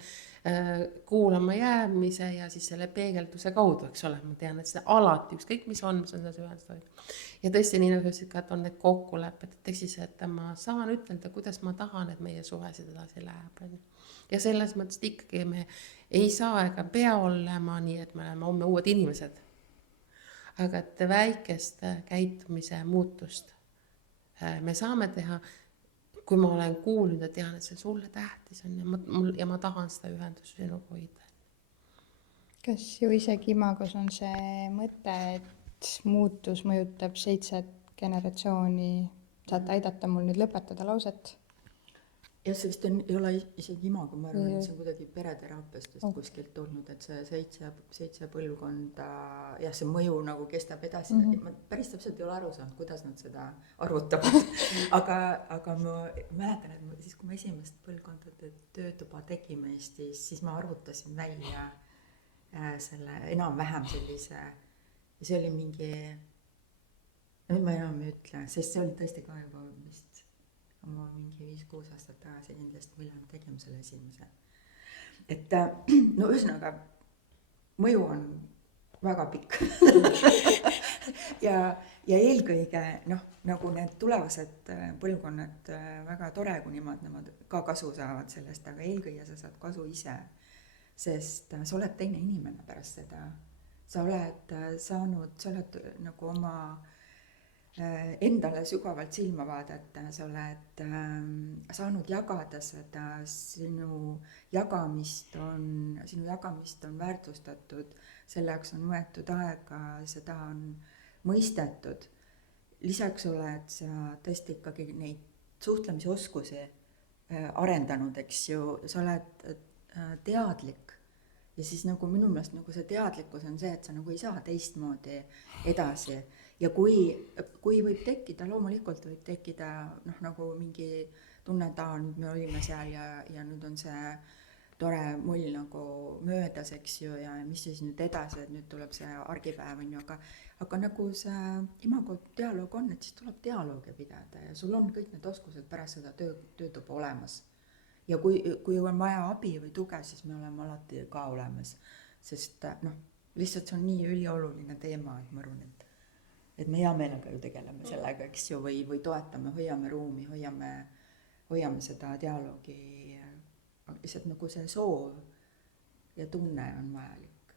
kuulama jäämise ja siis selle peegelduse kaudu, eks ole, ma tean, et see alati, ükskõik mis on selles ühendus toimub. Ja tõesti, nii nagu ütlesid ka, et on need kokkulepped, et siis, et ma saan ütelda, kuidas ma tahan, et meie suhesid edasi läheb. Ja selles mõttes ikkagi me ei saa ega pea olema nii, et me oleme homme uued inimesed. Aga et väikest käitumise muutust me saame teha, kui ma olen kuulnud ja tean, et see sulle tähtis on ja ma tahan seda ühendust sinuga hoida. Kas ju isegi imagos on see mõte, et muutus mõjutab 7 generatsiooni, saate aidata mul nüüd lõpetada lauset? Ja see vist ei ole isegi imago, ma arvan, et see on kuidagi pereteraapiast kuskilt tulnud, et see 7 põlvkonda ja see mõju nagu kestab edasi. Ma päris täpselt ei ole aru saanud, kuidas nad seda arvutavad. aga ma mäletan, et siis kui me esimest põlvkondade töötuba tegime Eestis, siis ma arvutasin välja selle enam-vähem sellise ja see oli mingi, nüüd ma enam ei ütle, sest see oli tõesti ka juba vist oma mingi 5-6 aastat tagasi kindlasti, millal me tegime selle esimese. Et no ühesõnaga, mõju on väga pikk. ja ja eelkõige noh, nagu need tulevased põlvkonnad, väga tore, kui nemad ka kasu saavad sellest, aga eelkõige sa saad kasu ise, sest sa oled teine inimene pärast seda. Sa oled saanud, sa oled nagu oma endale sügavalt silma vaadata, sa oled saanud jagada seda, sinu jagamist on väärtustatud, selleks on võetud aega, seda on mõistetud. Lisaks oled sa tõesti ikkagi neid suhtlemisoskusi arendanud, eks ju, sa oled teadlik. Ja siis nagu minu meelest nagu see teadlikkus on see, et sa nagu ei saa teistmoodi edasi. Ja kui võib tekkida, loomulikult võib tekkida noh, nagu mingi tunne, nüüd me olime seal ja nüüd on see tore mull nagu möödas, eks ju, ja mis siis nüüd edasi, et nüüd tuleb see argipäev, on ju, aga nagu see imago dialoog on, et siis tuleb dialoogi pidada ja sul on kõik need oskused pärast seda töötuba olemas. Ja kui on vaja abi või tuge, siis me oleme alati ka olemas, sest noh, lihtsalt see on nii ülioluline teema, et ma arvan, et me hea meelega ju tegeleme sellega, eks ju, või toetame, hoiame ruumi, hoiame seda dialoogi, lihtsalt nagu see soov ja tunne on vajalik.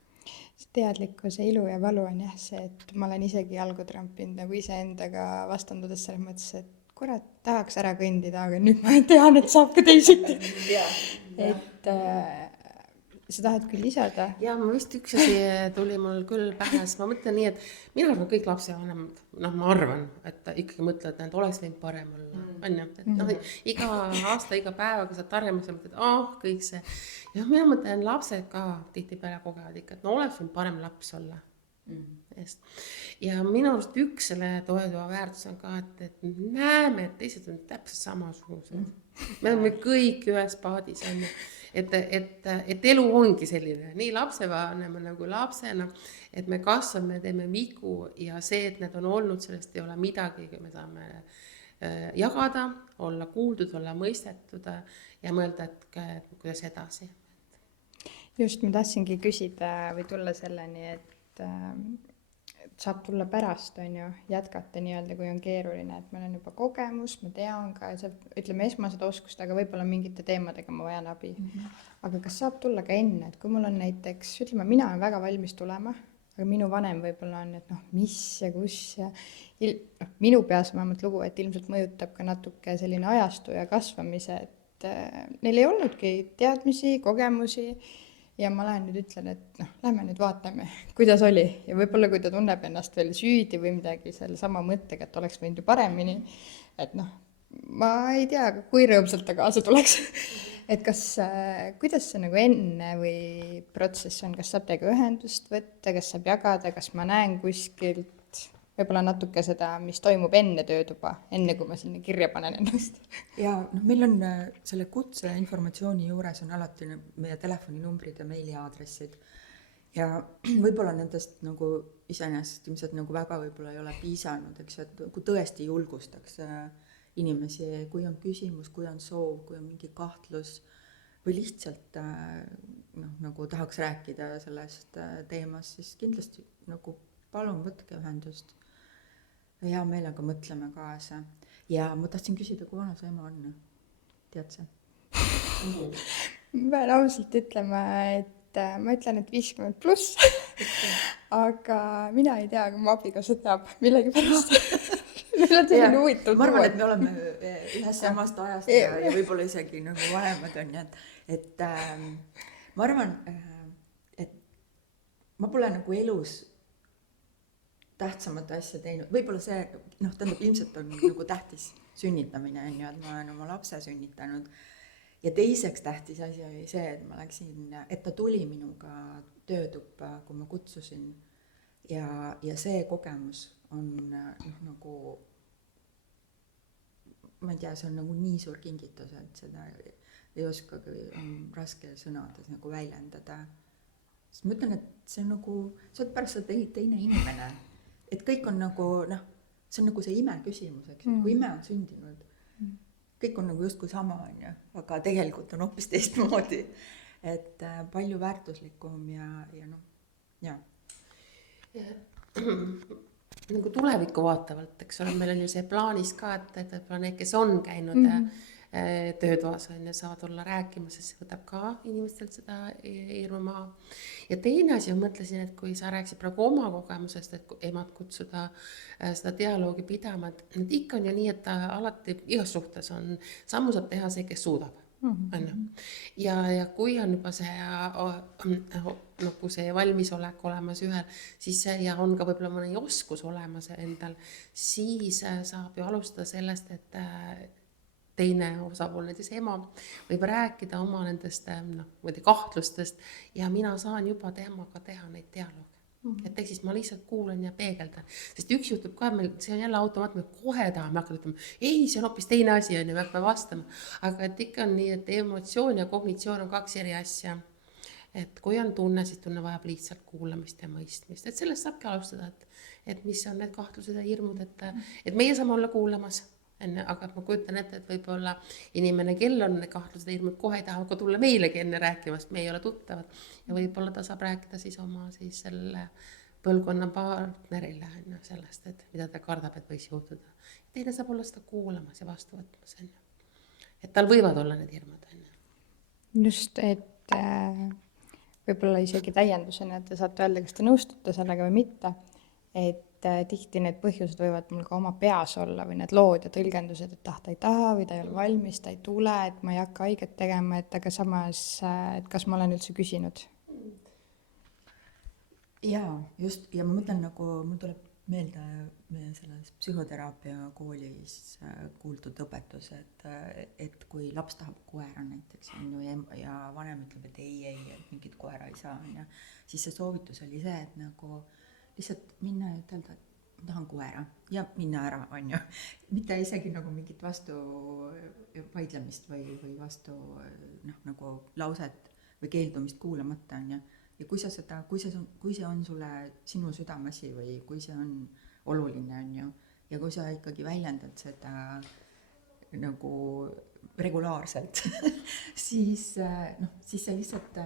See teadlikkuse ilu ja valu on jah see, et ma olen isegi jalgu trampinud nagu iseendaga vastandudes selles mõttes, et kurat, tahaks ära kõndida, aga nüüd ma tean, et saab ka teisiti. Et sa tahad küll lisada? Ja ma vist üks asi tuli mul küll pähe, sest ma mõtlen nii, et mina arvan kõik lapsevanemad, noh ma arvan, et ikkagi mõtled, et oleks võinud parem olla, on ju, et noh, iga aasta, iga päevaga saad taremaks ja mõtled, kõik see. Ja mina mõtlen, lapsed ka tihtipeale kogevad ikka, et no oleks võinud parem laps olla. Ja minu arust üks selle toetuva väärtus on ka, et näeme, et teised on täpselt samasugused. Me oleme kõik ühes paadis, on ju. Et elu ongi selline, nii lapsevanema nagu lapsena, et me kasvame, teeme vigu ja see, et need on olnud, sellest ei ole midagi, me saame jagada, olla kuuldud, olla mõistetud ja mõelda, et kuidas edasi. Just, ma tahtsingi küsida või tulla selleni, et saab tulla pärast, on ju, jätkata nii-öelda, kui on keeruline, et meil on juba kogemus, ma tean ka, ütleme esmased oskust, aga võib-olla mingite teemadega ma vajan abi. Aga kas saab tulla ka enne, et kui mul on näiteks, ütleme, mina olen väga valmis tulema, aga minu vanem võib-olla on, et noh, mis ja kus ja minu peas vähemalt lugu, et ilmselt mõjutab ka natuke selline ajastu ja kasvamise, et neil ei olnudki teadmisi, kogemusi. Ja ma lähen nüüd ütlen, et noh, lähme nüüd vaatame, kuidas oli. Ja võib-olla kui ta tunneb ennast veel süüdi või midagi selle sama mõttega, et oleks võinud ju paremini, et noh, ma ei tea, kui rõõmsalt ta kaasa tuleks. Et kuidas see nagu enne või protsess on, kas saab teiega ühendust võtta, kas saab jagada, kas ma näen kuskilt, võib-olla natuke seda, mis toimub enne töötuba, enne kui ma sinna kirja panen ennast. Ja noh, meil on selle kutse informatsiooni juures on alati meie telefoninumbrid ja meiliaadressid ja võib-olla nendest nagu iseenesest ilmselt nagu väga võib-olla ei ole piisanud, eks, et kui tõesti julgustaks inimesi, kui on küsimus, kui on soov, kui on mingi kahtlus või lihtsalt nagu tahaks rääkida sellest teemast, siis kindlasti nagu palun võtke ühendust. Hea meelega mõtleme kaasa. Ja ma tahtsin küsida, kui vana su ema on? Tead see? Ma pean ausalt ütlema, et ma ütlen, et 50 pluss, aga mina ei tea, kui mu abikaasa teab millegi pärast. Meil on selline huvitav. Ma arvan, et me oleme ühes samast ajast ja võib-olla isegi nagu vanemad on, et ma arvan, et ma pole nagu elus tähtsamat asja teinud, võib-olla see, noh, tähendab, ilmselt on nagu tähtis sünnitamine, on ju, et ma olen oma lapse sünnitanud ja teiseks tähtis asi oli see, et ma läksin, et ta tuli minuga töötuppa, kui ma kutsusin ja see kogemus on nagu ma ei tea, see on nagu nii suur kingitus, et seda ei oskagi, on raske sõnades nagu väljendada. Sest ma ütlen, et see on nagu, sa oled pärast seda teine inimene. Et kõik on nagu, noh, see on nagu see ime küsimus, eks, kui ime on sündinud. Kõik on nagu justkui sama, on ju, aga tegelikult on hoopis teistmoodi. Et palju väärtuslikum ja noh, jah. nagu tulevikku vaatavalt, eks ole, meil on ju see plaanis ka, et võib-olla need, kes on käinud töötoas on ja saavad olla rääkimas, sest see võtab ka inimestelt seda hirmu maha. Ja teine asi, ma mõtlesin, et kui sa rääkisid praegu oma kogemusest, et emad kutsuda seda dialoogi pidama, et ikka on ju nii, et alati igas suhtes on, sammu saab teha see, kes suudab. Ja kui on juba see nagu see valmisolek olemas ühel, siis ja on ka võib-olla mõni oskus olemas endal, siis saab ju alustada sellest, et teine osapool, näiteks ema, võib rääkida oma nendest kahtlustest ja mina saan juba temaga teha neid dialoogi. Et siis ma lihtsalt kuulan ja peegeldan, sest üks juhtub ka, see on jälle automaatne, kohe tahame hakata ütlema, ei, see on hoopis teine asi, on ju, me hakkame vastama. Aga et ikka on nii, et emotsioon ja kognitsioon on kaks eri asja. Et kui on tunne, siis tunne vajab lihtsalt kuulamist ja mõistmist. Et sellest saabki alustada, et mis on need kahtlused ja hirmud, et meie saame olla kuulamas. Aga ma kujutan ette, et võib-olla inimene, kel on kahtlused ja hirmud, kohe ei taha ka tulla meilegi enne rääkimast, me ei ole tuttavad. Ja võib-olla ta saab rääkida siis oma siis selle põlvkonna partnerile sellest, et mida ta kardab, et võiks juhtuda. Teine saab olla seda kuulamas ja vastu võtmas. Et tal võivad olla need hirmud. Just, et võib-olla isegi täiendusena, et te saate öelda, kas te nõustute sellega või mitte, et tihti need põhjused võivad mul ka oma peas olla või need lood ja tõlgendused, et ta ei taha või ta ei ole valmis, ta ei tule, et ma ei hakka haiget tegema, et aga samas, et kas ma olen üldse küsinud? Jaa, just, ja ma mõtlen nagu, mul tuleb meelde meie selles psühhoteraapia koolis kuuldud õpetus, et kui laps tahab koera näiteks ja vanem ütleb, et ei, et mingit koera ei saa, siis see soovitus oli see, et nagu lihtsalt minna ja ütelda, et ma tahan koera ja minna ära, on ju. Mitte isegi nagu mingit vastu vaidlemist või vastu nagu lauset või keeldumist kuulamata, on ju. Ja kui see on sulle sinu südamesi või kui see on oluline, on ju, ja kui sa ikkagi väljendad seda nagu regulaarselt, siis see lihtsalt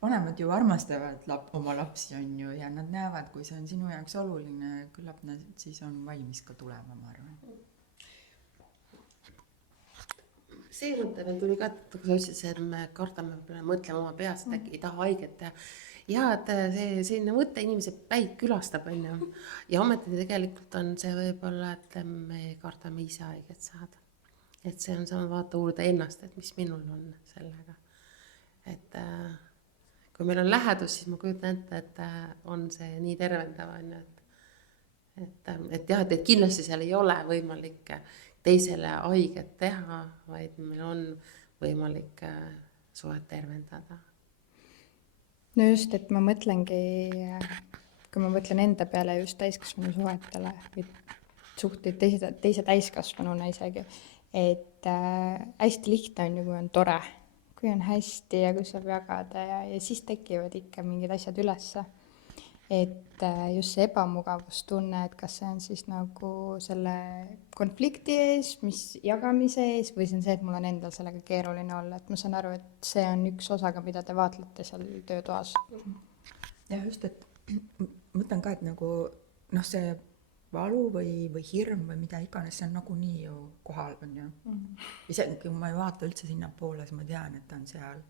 vanemad ju armastavad oma lapsi, on ju, ja nad näevad, kui see on sinu jaoks oluline, küllap nad siis on valmis ka tulema, ma arvan. See mõte veel tuli ka, kui sa ütlesid, et me kardame, mõtleme oma peas, et äkki ei taha haiget teha. Ja et selline mõte inimese päid külastab, on ju. Ja ometi tegelikult on see võib-olla, et me kardame ise haiget saada. Et see on sama vaata uurida ennast, et mis minul on sellega. Et kui meil on lähedus, siis ma kujutan ette, et on see nii tervendav, et jah, et kindlasti seal ei ole võimalik teisele haiget teha, vaid meil on võimalik suhet tervendada. No just, et ma mõtlengi, kui ma mõtlen enda peale just täiskasvanu suhetele või suhteid teise täiskasvanuna isegi, et hästi lihtne on ju, kui on tore, kui on hästi ja kui saab jagada ja siis tekivad ikka mingid asjad ülesse. Et just see ebamugavustunne, et kas see on siis nagu selle konflikti ees, mis jagamise ees või see on see, et mul on endal sellega keeruline olla, et ma saan aru, et see on üks osaga, mida te vaatlete seal töötoas. Ja just, et mõtlen ka, et nagu see valu või hirm või mida iganes, see on nagunii ju kohal, on ju. Isegi kui ma ei vaata üldse sinna poole, siis ma tean, et ta on seal.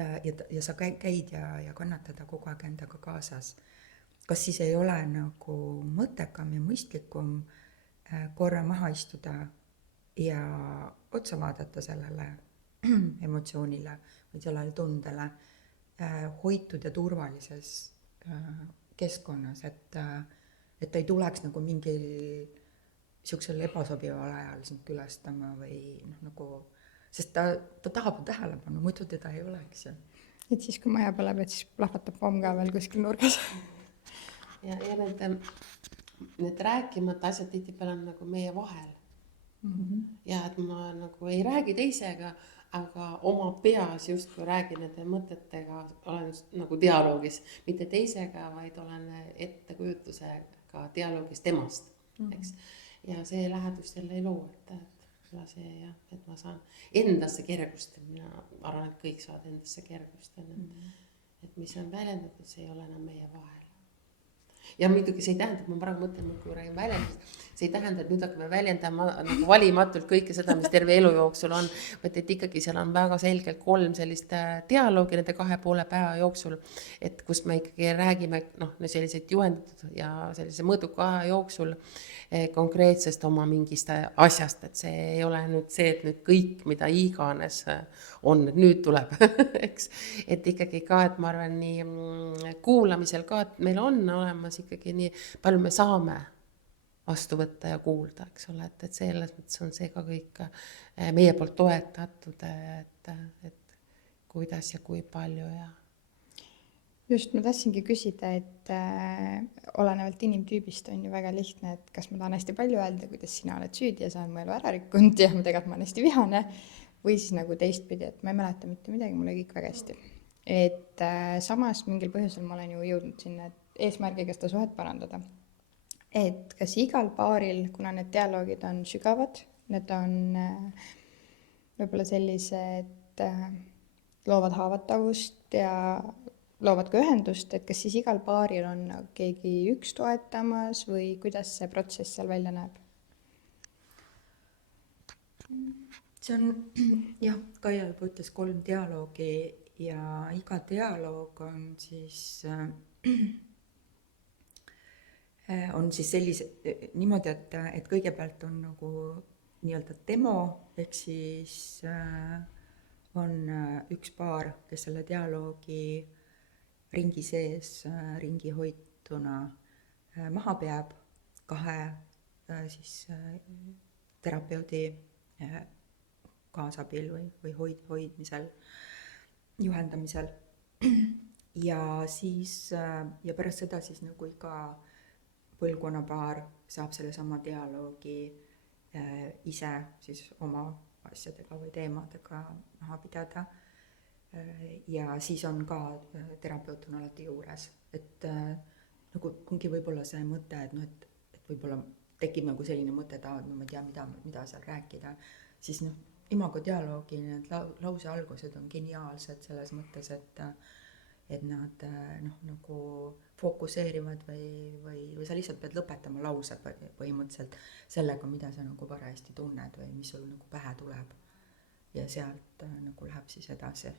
Ja sa käid ja kannatad kogu aeg endaga kaasas. Kas siis ei ole nagu mõttekam ja mõistlikum korra maha istuda ja otsa vaadata sellele emotsioonile või sellele tundele hoitud ja turvalises keskkonnas, et ta ei tuleks nagu mingil siuksel ebasobival ajal sind külastama või nagu, sest ta tahab tähelepanu, muidu teda ei oleks. Et siis, kui maja põleb, et siis plahvatab pomm ka veel kuskil nurgas. Ja need rääkimata asjad tihtipeale on nagu meie vahel. Ja et ma nagu ei räägi teisega, aga oma peas justkui räägin nende mõtetega, olen nagu dialoogis, mitte teisega, vaid olen ettekujutusega dialoogis temast, eks. Ja see lähedus jälle ei loo, et ma saan endasse kergust, mina arvan, et kõik saavad endasse kergust, et mis on väljendatud, see ei ole enam meie vahel. ja muidugi see ei tähenda, et ma praegu mõtlen, kui räägin väljendust, see ei tähenda, et nüüd hakkame väljendama nagu valimatult kõike seda, mis terve elu jooksul on, vaid et ikkagi seal on väga selgelt 3 sellist dialoogi nende 2,5 päeva jooksul, et kus me ikkagi räägime selliseid juhendatud ja sellise mõõduka aja jooksul konkreetsest oma mingist asjast, et see ei ole nüüd see, et nüüd kõik, mida iganes on, et nüüd tuleb, eks, et ikkagi ka, et ma arvan nii kuulamisel ka, et meil on olemas ikkagi nii palju me saame vastu võtta ja kuulda, eks ole, et selles mõttes on see ka kõik meie poolt toetatud, et kuidas ja kui palju ja. Just, ma tahtsingi küsida, et olenevalt inimtüübist on ju väga lihtne, et kas ma tahan hästi palju öelda, kuidas sina oled süüdi ja sa olen mu elu ära rikkunud ja tegelikult ma olen hästi vihane, või siis nagu teistpidi, et ma ei mäleta mitte midagi, mul oli kõik väga hästi. Et samas mingil põhjusel ma olen ju jõudnud sinna eesmärgiga seda suhet parandada. Et kas igal paaril, kuna need dialoogid on sügavad, need on võib-olla sellised loovad haavatavust ja loovad ka ühendust, et kas siis igal paaril on keegi üks toetamas või kuidas see protsess seal välja näeb? See on, jah, Kaia juba ütles 3 dialoogi ja iga dialoog on siis sellise niimoodi, et kõigepealt on nagu nii-öelda demo, ehk siis on üks paar, kes selle dialoogi ringi sees, ringi hoituna maha peab 2 siis terapeudi kaasabil või hoidmisel, juhendamisel. Ja siis, ja pärast seda siis nagu iga põlvkonnapaar saab selle sama dialoogi ise siis oma asjadega või teemadega maha pidada. Ja siis on ka terapeut on alati juures, et nagu ongi võib-olla see mõte, et võib-olla tekib nagu selline mõte, et ma ei tea, mida seal rääkida, siis imago dialoogi need lause algused on geniaalsed selles mõttes, et nad nagu fookuseerivad või sa lihtsalt pead lõpetama lause põhimõtteliselt sellega, mida sa nagu parajasti tunned või mis sul nagu pähe tuleb. Ja sealt nagu läheb siis edasi.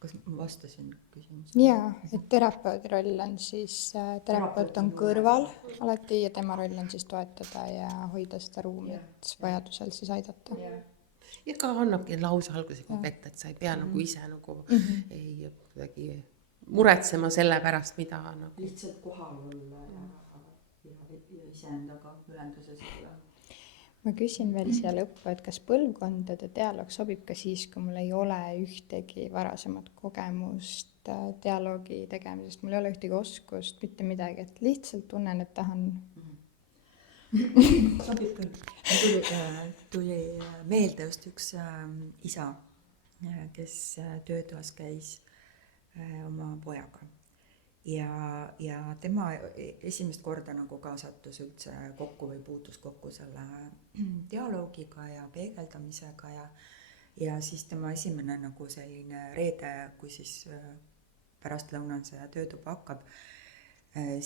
Kas ma vastasin küsimusele? Jaa, et terapeudi roll on siis, terapeut on kõrval alati ja tema roll on siis toetada ja hoida seda ruumi, et vajadusel siis aidata. Ja ka annabki lause alguse ette, et sa ei pea nagu ise nagu ei kuidagi muretsema selle pärast, mida nagu lihtsalt kohal olla ja iseendaga ühenduses olla. Ma küsin veel siia lõppu, et kas põlvkondade dialoog sobib ka siis, kui mul ei ole ühtegi varasemat kogemust dialoogi tegemisest, mul ei ole ühtegi oskust, mitte midagi, et lihtsalt tunnen, et tahan. Sobib küll. Tuli meelde just üks isa, kes töötoas käis oma pojaga. Ja tema esimest korda nagu ka sattus üldse kokku või puutus kokku selle dialoogiga ja peegeldamisega ja siis tema esimene nagu selline reede, kui siis pärastlõunase töötuba hakkab,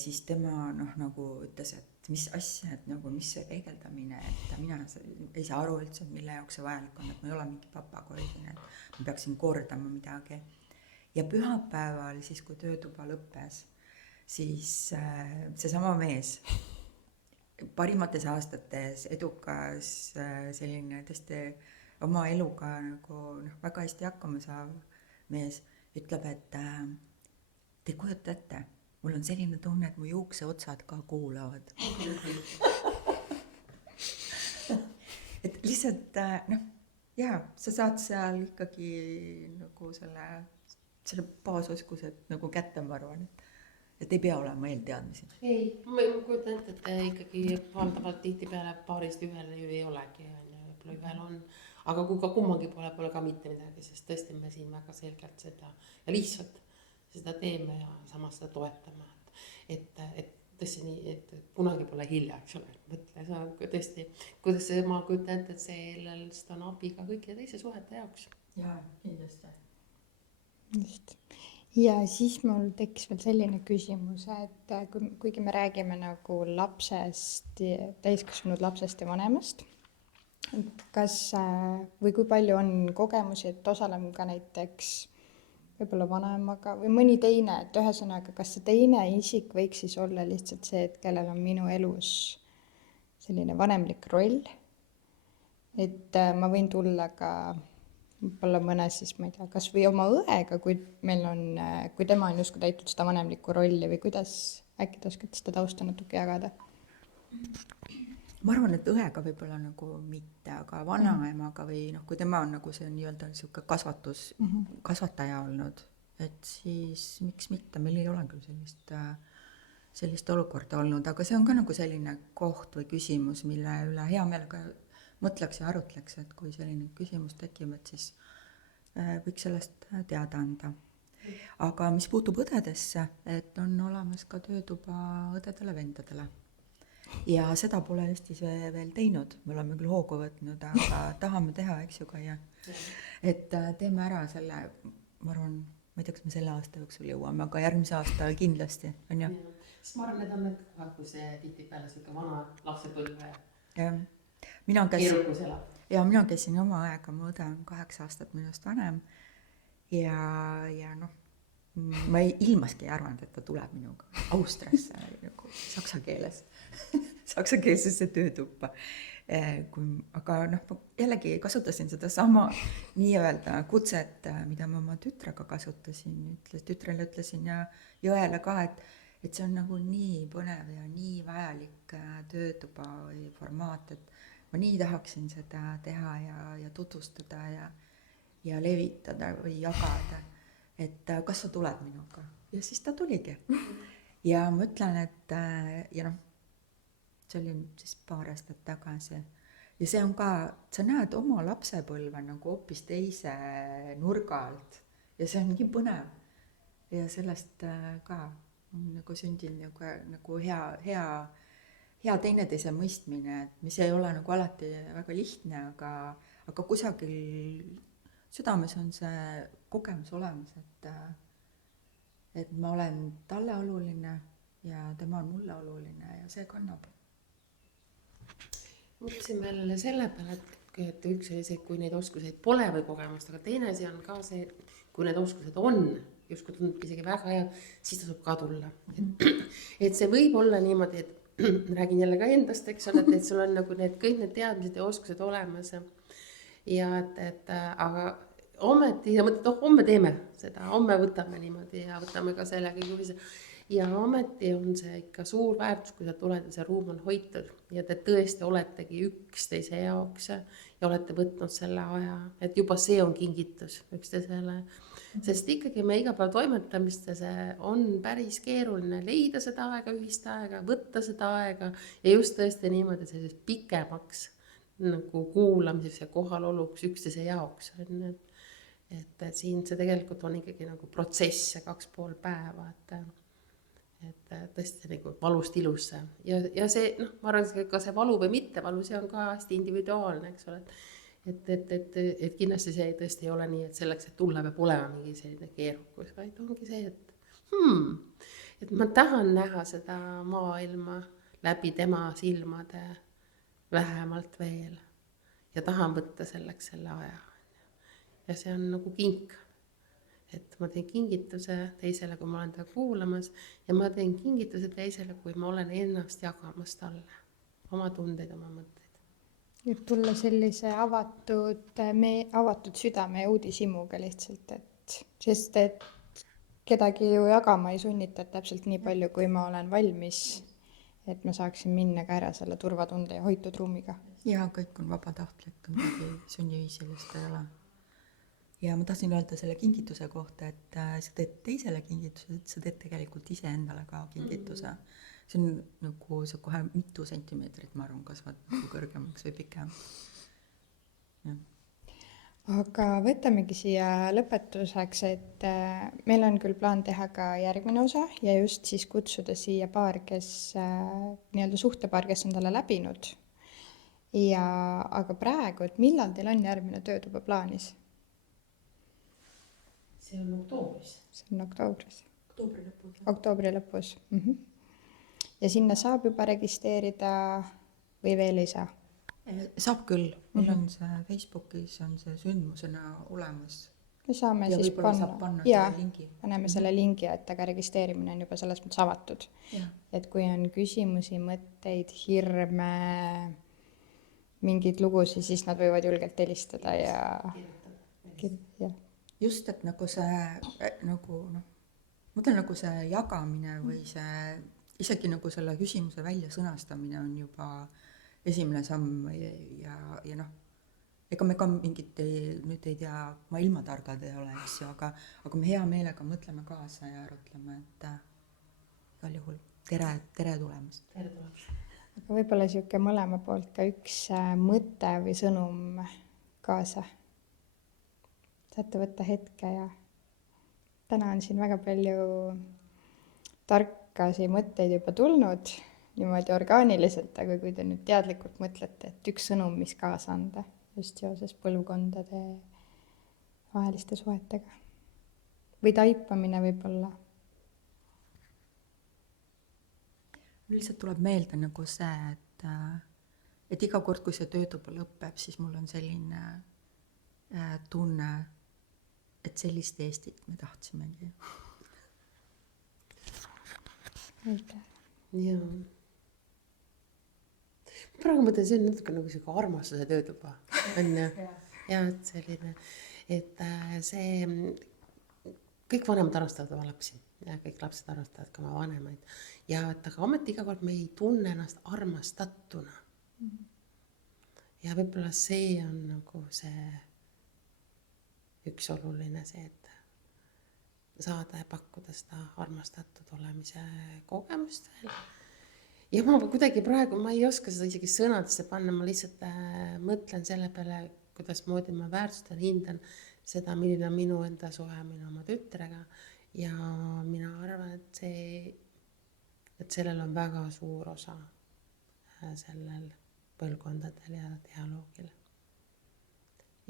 siis tema nagu ütles, et mis asja, et nagu mis see peegeldamine, et mina ei saa aru üldse, mille jaoks see vajalik on, et ma ei ole mingi papagoi, et ma peaksin kordama midagi. Ja pühapäeval, siis kui töötuba lõppes, siis seesama mees, parimates aastates, edukas, selline tõesti oma eluga nagu väga hästi hakkama saav mees, ütleb, et te kujuta ette, mul on selline tunne, et mu juukseotsad ka kuulavad. Et lihtsalt, jaa, sa saad seal ikkagi nagu selle baasoskused nagu kätte, ma arvan, et ei pea olema eelteadmisi. Ei, ma kujutan ette, et ikkagi valdavalt tihtipeale paarist ühele ju ei olegi, võib-olla ühel on, aga kui ka kummagi pole ka mitte midagi, sest tõesti me siin väga selgelt seda ja lihtsalt seda teeme ja samas seda toetame, et tõesti nii, et kunagi pole hilja, eks ole, mõtle, sa tõesti, kuidas ma kujutan ette, et sellest on abi ka kõikide teise suhete jaoks. Jaa, kindlasti. Just. ja siis mul tekkis veel selline küsimus, et kuigi me räägime nagu lapsest, täiskasvanud lapsest ja vanemast, et kas või kui palju on kogemusi, et osaleme ka näiteks võib-olla vanemaga või mõni teine, et ühesõnaga, kas see teine isik võiks siis olla lihtsalt see, et kellel on minu elus selline vanemlik roll, et ma võin tulla ka võib-olla mõne siis, ma ei tea, kas või oma õega, kui meil on, kui tema on justkui täitnud seda vanemlikku rolli või kuidas, äkki te oskate seda tausta natuke jagada? ma arvan, et õega võib-olla nagu mitte, aga vanaemaga või noh, kui tema on nagu see nii-öelda niisugune kasvataja olnud, et siis miks mitte, meil ei ole küll sellist olukorda olnud, aga see on ka nagu selline koht või küsimus, mille üle hea meelega mõtleks ja arutleks, et kui selline küsimus tekib, et siis võiks sellest teada anda. Aga mis puutub õdedesse, et on olemas ka töötuba õdedele-vendadele. Ja seda pole Eestis veel teinud, me oleme küll hoogu võtnud, aga tahame teha, eks ju, Kaia. Et teeme ära selle, ma arvan, ma ei tea, kas me selle aasta jooksul jõuame, aga järgmise aasta kindlasti, on ju? Sest ma arvan, need on need kohad, kus tihtipeale siuke vana lapsepõlve keerukus elab. Ja mina käisin oma aega, mu õde on 8 aastat minust vanem ja noh, ma ilmaski ei arvanud, et ta tuleb minuga Austriasse nagu saksa keeles, saksakeelsesse töötuppa. Aga noh, jällegi kasutasin seda sama nii-öelda kutset, mida ma oma tütrega kasutasin, tütrele ütlesin ja õele ka, et see on nagu nii põnev ja nii vajalik töötuba või formaat, et ma nii tahaksin seda teha ja tutvustada ja levitada või jagada, et kas sa tuled minuga? Ja siis ta tuligi. Ja ma ütlen, et ja noh, see oli siis paar aastat tagasi. Ja see on ka, sa näed oma lapsepõlve nagu hoopis teise nurga alt. Ja see on nii põnev. Ja sellest ka on nagu sündinud nagu hea teineteise mõistmine, et mis ei ole nagu alati väga lihtne, aga kusagil südames on see kogemus olemas, et ma olen talle oluline ja tema on mulle oluline ja see kannab. Mõtlesin veel selle peale, et üks oli see, kui neid oskuseid pole või kogemust, aga teine asi on ka see, kui need oskused on, justkui tundub isegi väga hea, siis tasub ka tulla. Et see võib olla niimoodi, et räägin jälle ka endast, eks ole, et sul on nagu kõik need teadmised ja oskused olemas ja aga ometi ja mõtled, homme teeme seda, homme võtame niimoodi ja võtame ka selle kõige huvise ja ometi on see ikka suur väärtus, kui sa tuled ja see ruum on hoitud ja te tõesti oletegi üksteise jaoks ja olete võtnud selle aja, et juba see on kingitus üksteisele. Sest ikkagi me iga päev toimetamistes on päris keeruline leida seda aega, ühist aega, võtta seda aega ja just tõesti niimoodi sellisest pikemaks nagu kuulamiseks ja kohaloluks üksteise jaoks. Et siin see tegelikult on ikkagi nagu protsess ja 2,5 päeva, et tõesti nagu valust ilusse ja see, noh, ma arvan, ka see valu või mitte valu, see on ka hästi individuaalne, eks ole, et kindlasti see tõesti ei ole nii, et selleks, et tulla peab olema mingi selline keerukus, vaid ongi see, et ma tahan näha seda maailma läbi tema silmade vähemalt veel ja tahan võtta selleks selle aja. Ja see on nagu kink, et ma teen kingituse teisele, kui ma olen ta kuulamas ja ma teen kingituse teisele, kui ma olen ennast jagamas talle, oma tundeid, oma mõtteid. Ja tulla sellise avatud südame ja uudishimuga lihtsalt, sest et kedagi ju jagama ei sunnita täpselt nii palju, kui ma olen valmis, et ma saaksin minna ka ära selle turvatunde ja hoitud ruumiga. Ja kõik on vabatahtlik, midagi sunniviisilist ei ole. Ja ma tahtsin öelda selle kingituse kohta, et sa teed teisele kingituse, et sa teed tegelikult ise endale ka kingituse. See on nagu see kohe mitu sentimeetrit, ma arvan, kasvad nagu kõrgemaks või pikem. Ja. Aga võtamegi siia lõpetuseks, et meil on küll plaan teha ka järgmine osa ja just siis kutsuda siia paar, kes nii-öelda suhtepaar, kes on talle läbinud. Aga praegu, et millal teil on järgmine töötuba plaanis? see on oktoobris. see on oktoobris. oktoobri lõpus. Oktoobri lõpus. Ja sinna saab juba registreerida või veel ei saa? Saab küll, meil on see Facebookis on see sündmusena olemas. Me saame Ja siis võib-olla saab panna jaa, selle lingi. paneme selle lingi, et aga registreerimine on juba selles mõttes avatud. Jah. Et kui on küsimusi, mõtteid, hirme, mingeid lugusid, siis nad võivad julgelt helistada ja jah. Just, et nagu see nagu noh, ma mõtlen nagu see jagamine või see isegi nagu selle küsimuse välja sõnastamine on juba esimene samm ja noh, ega me ka mingit nüüd ei tea, ma ilmatargad ei ole, eks ju, aga me hea meelega mõtleme kaasa ja arutleme, et igal juhul tere tulemast. Aga võib-olla sihuke mõlema poolt ka üks mõte või sõnum kaasa. Saate võtta hetke ja täna on siin väga palju tarkasi mõtteid juba tulnud niimoodi orgaaniliselt, aga kui te nüüd teadlikult mõtlete, et üks sõnum, mis kaasa anda just seoses põlvkondade vaheliste suhetega või taipamine võib-olla. Mul lihtsalt tuleb meelde nagu see, et iga kord, kui see töötuba lõpeb, siis mul on selline tunne, et sellist Eestit me tahtsimegi. Aitäh. Jaa. Praegu mõtlen, see on natuke nagu siuke armastuse töötuba, on ju. Ja et selline, et see, kõik vanemad armastavad oma lapsi ja kõik lapsed armastavad ka oma vanemaid. Ja et aga ometi iga kord me ei tunne ennast armastatuna. Ja võib-olla see on nagu see üks oluline see, et saada ja pakkuda seda armastatud olemise kogemust veel. Ja ma kuidagi praegu, ma ei oska seda isegi sõnadesse panna, ma lihtsalt mõtlen selle peale, kuidas moodi ma väärtustan, hindan seda, milline on minu enda suhe minu oma tütrega ja mina arvan, et sellel on väga suur osa sellel põlvkondadel ja dialoogil.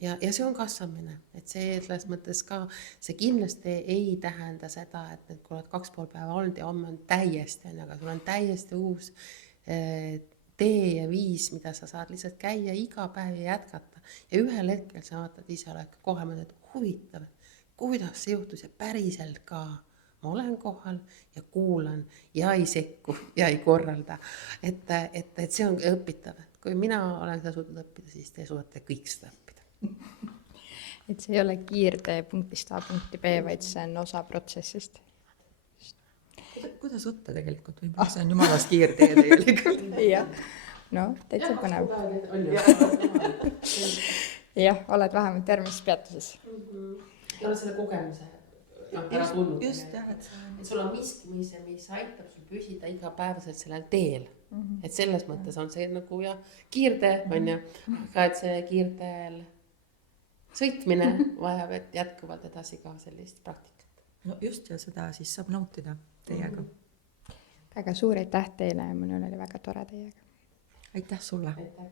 Ja see on kasvamine, et see selles mõttes ka, see kindlasti ei tähenda seda, et kui oled 2,5 päeva olnud ja homme on täiesti, aga sul on täiesti uus tee ja viis, mida sa saad lihtsalt käia iga päev ja jätkata. Ja ühel hetkel sa vaatad ise, oled kohe mõtled, et huvitav, kuidas see juhtus ja päriselt ka. Ma olen kohal ja kuulan ja ei sekku ja ei korralda. Et see on õpitav. Kui mina olen seda suutnud õppida, siis te suudate kõik seda õppida. Et see ei ole kiirtee punktist A punkti B, vaid see on osa protsessist. Kuidas võtta tegelikult? Võib-olla see on jumalast kiirtee tegelikult. Jah, no täitsa põnev. Jah, oled vähemalt järgmises peatuses. Ja ole selle kogemuse ära tulnud. Just, jah, et sul on miski, mis aitab sul püsida igapäevaselt sellel teel. Et selles mõttes on see nagu ja kiirtee, on ju, aga et see kiirteel sõitmine vajab, et jätkuvalt edasi ka sellist praktikat. No just, ja seda siis saab nautida teiega. Väga suur aitäh teile ja minul oli väga tore teiega. Aitäh sulle. Aitäh.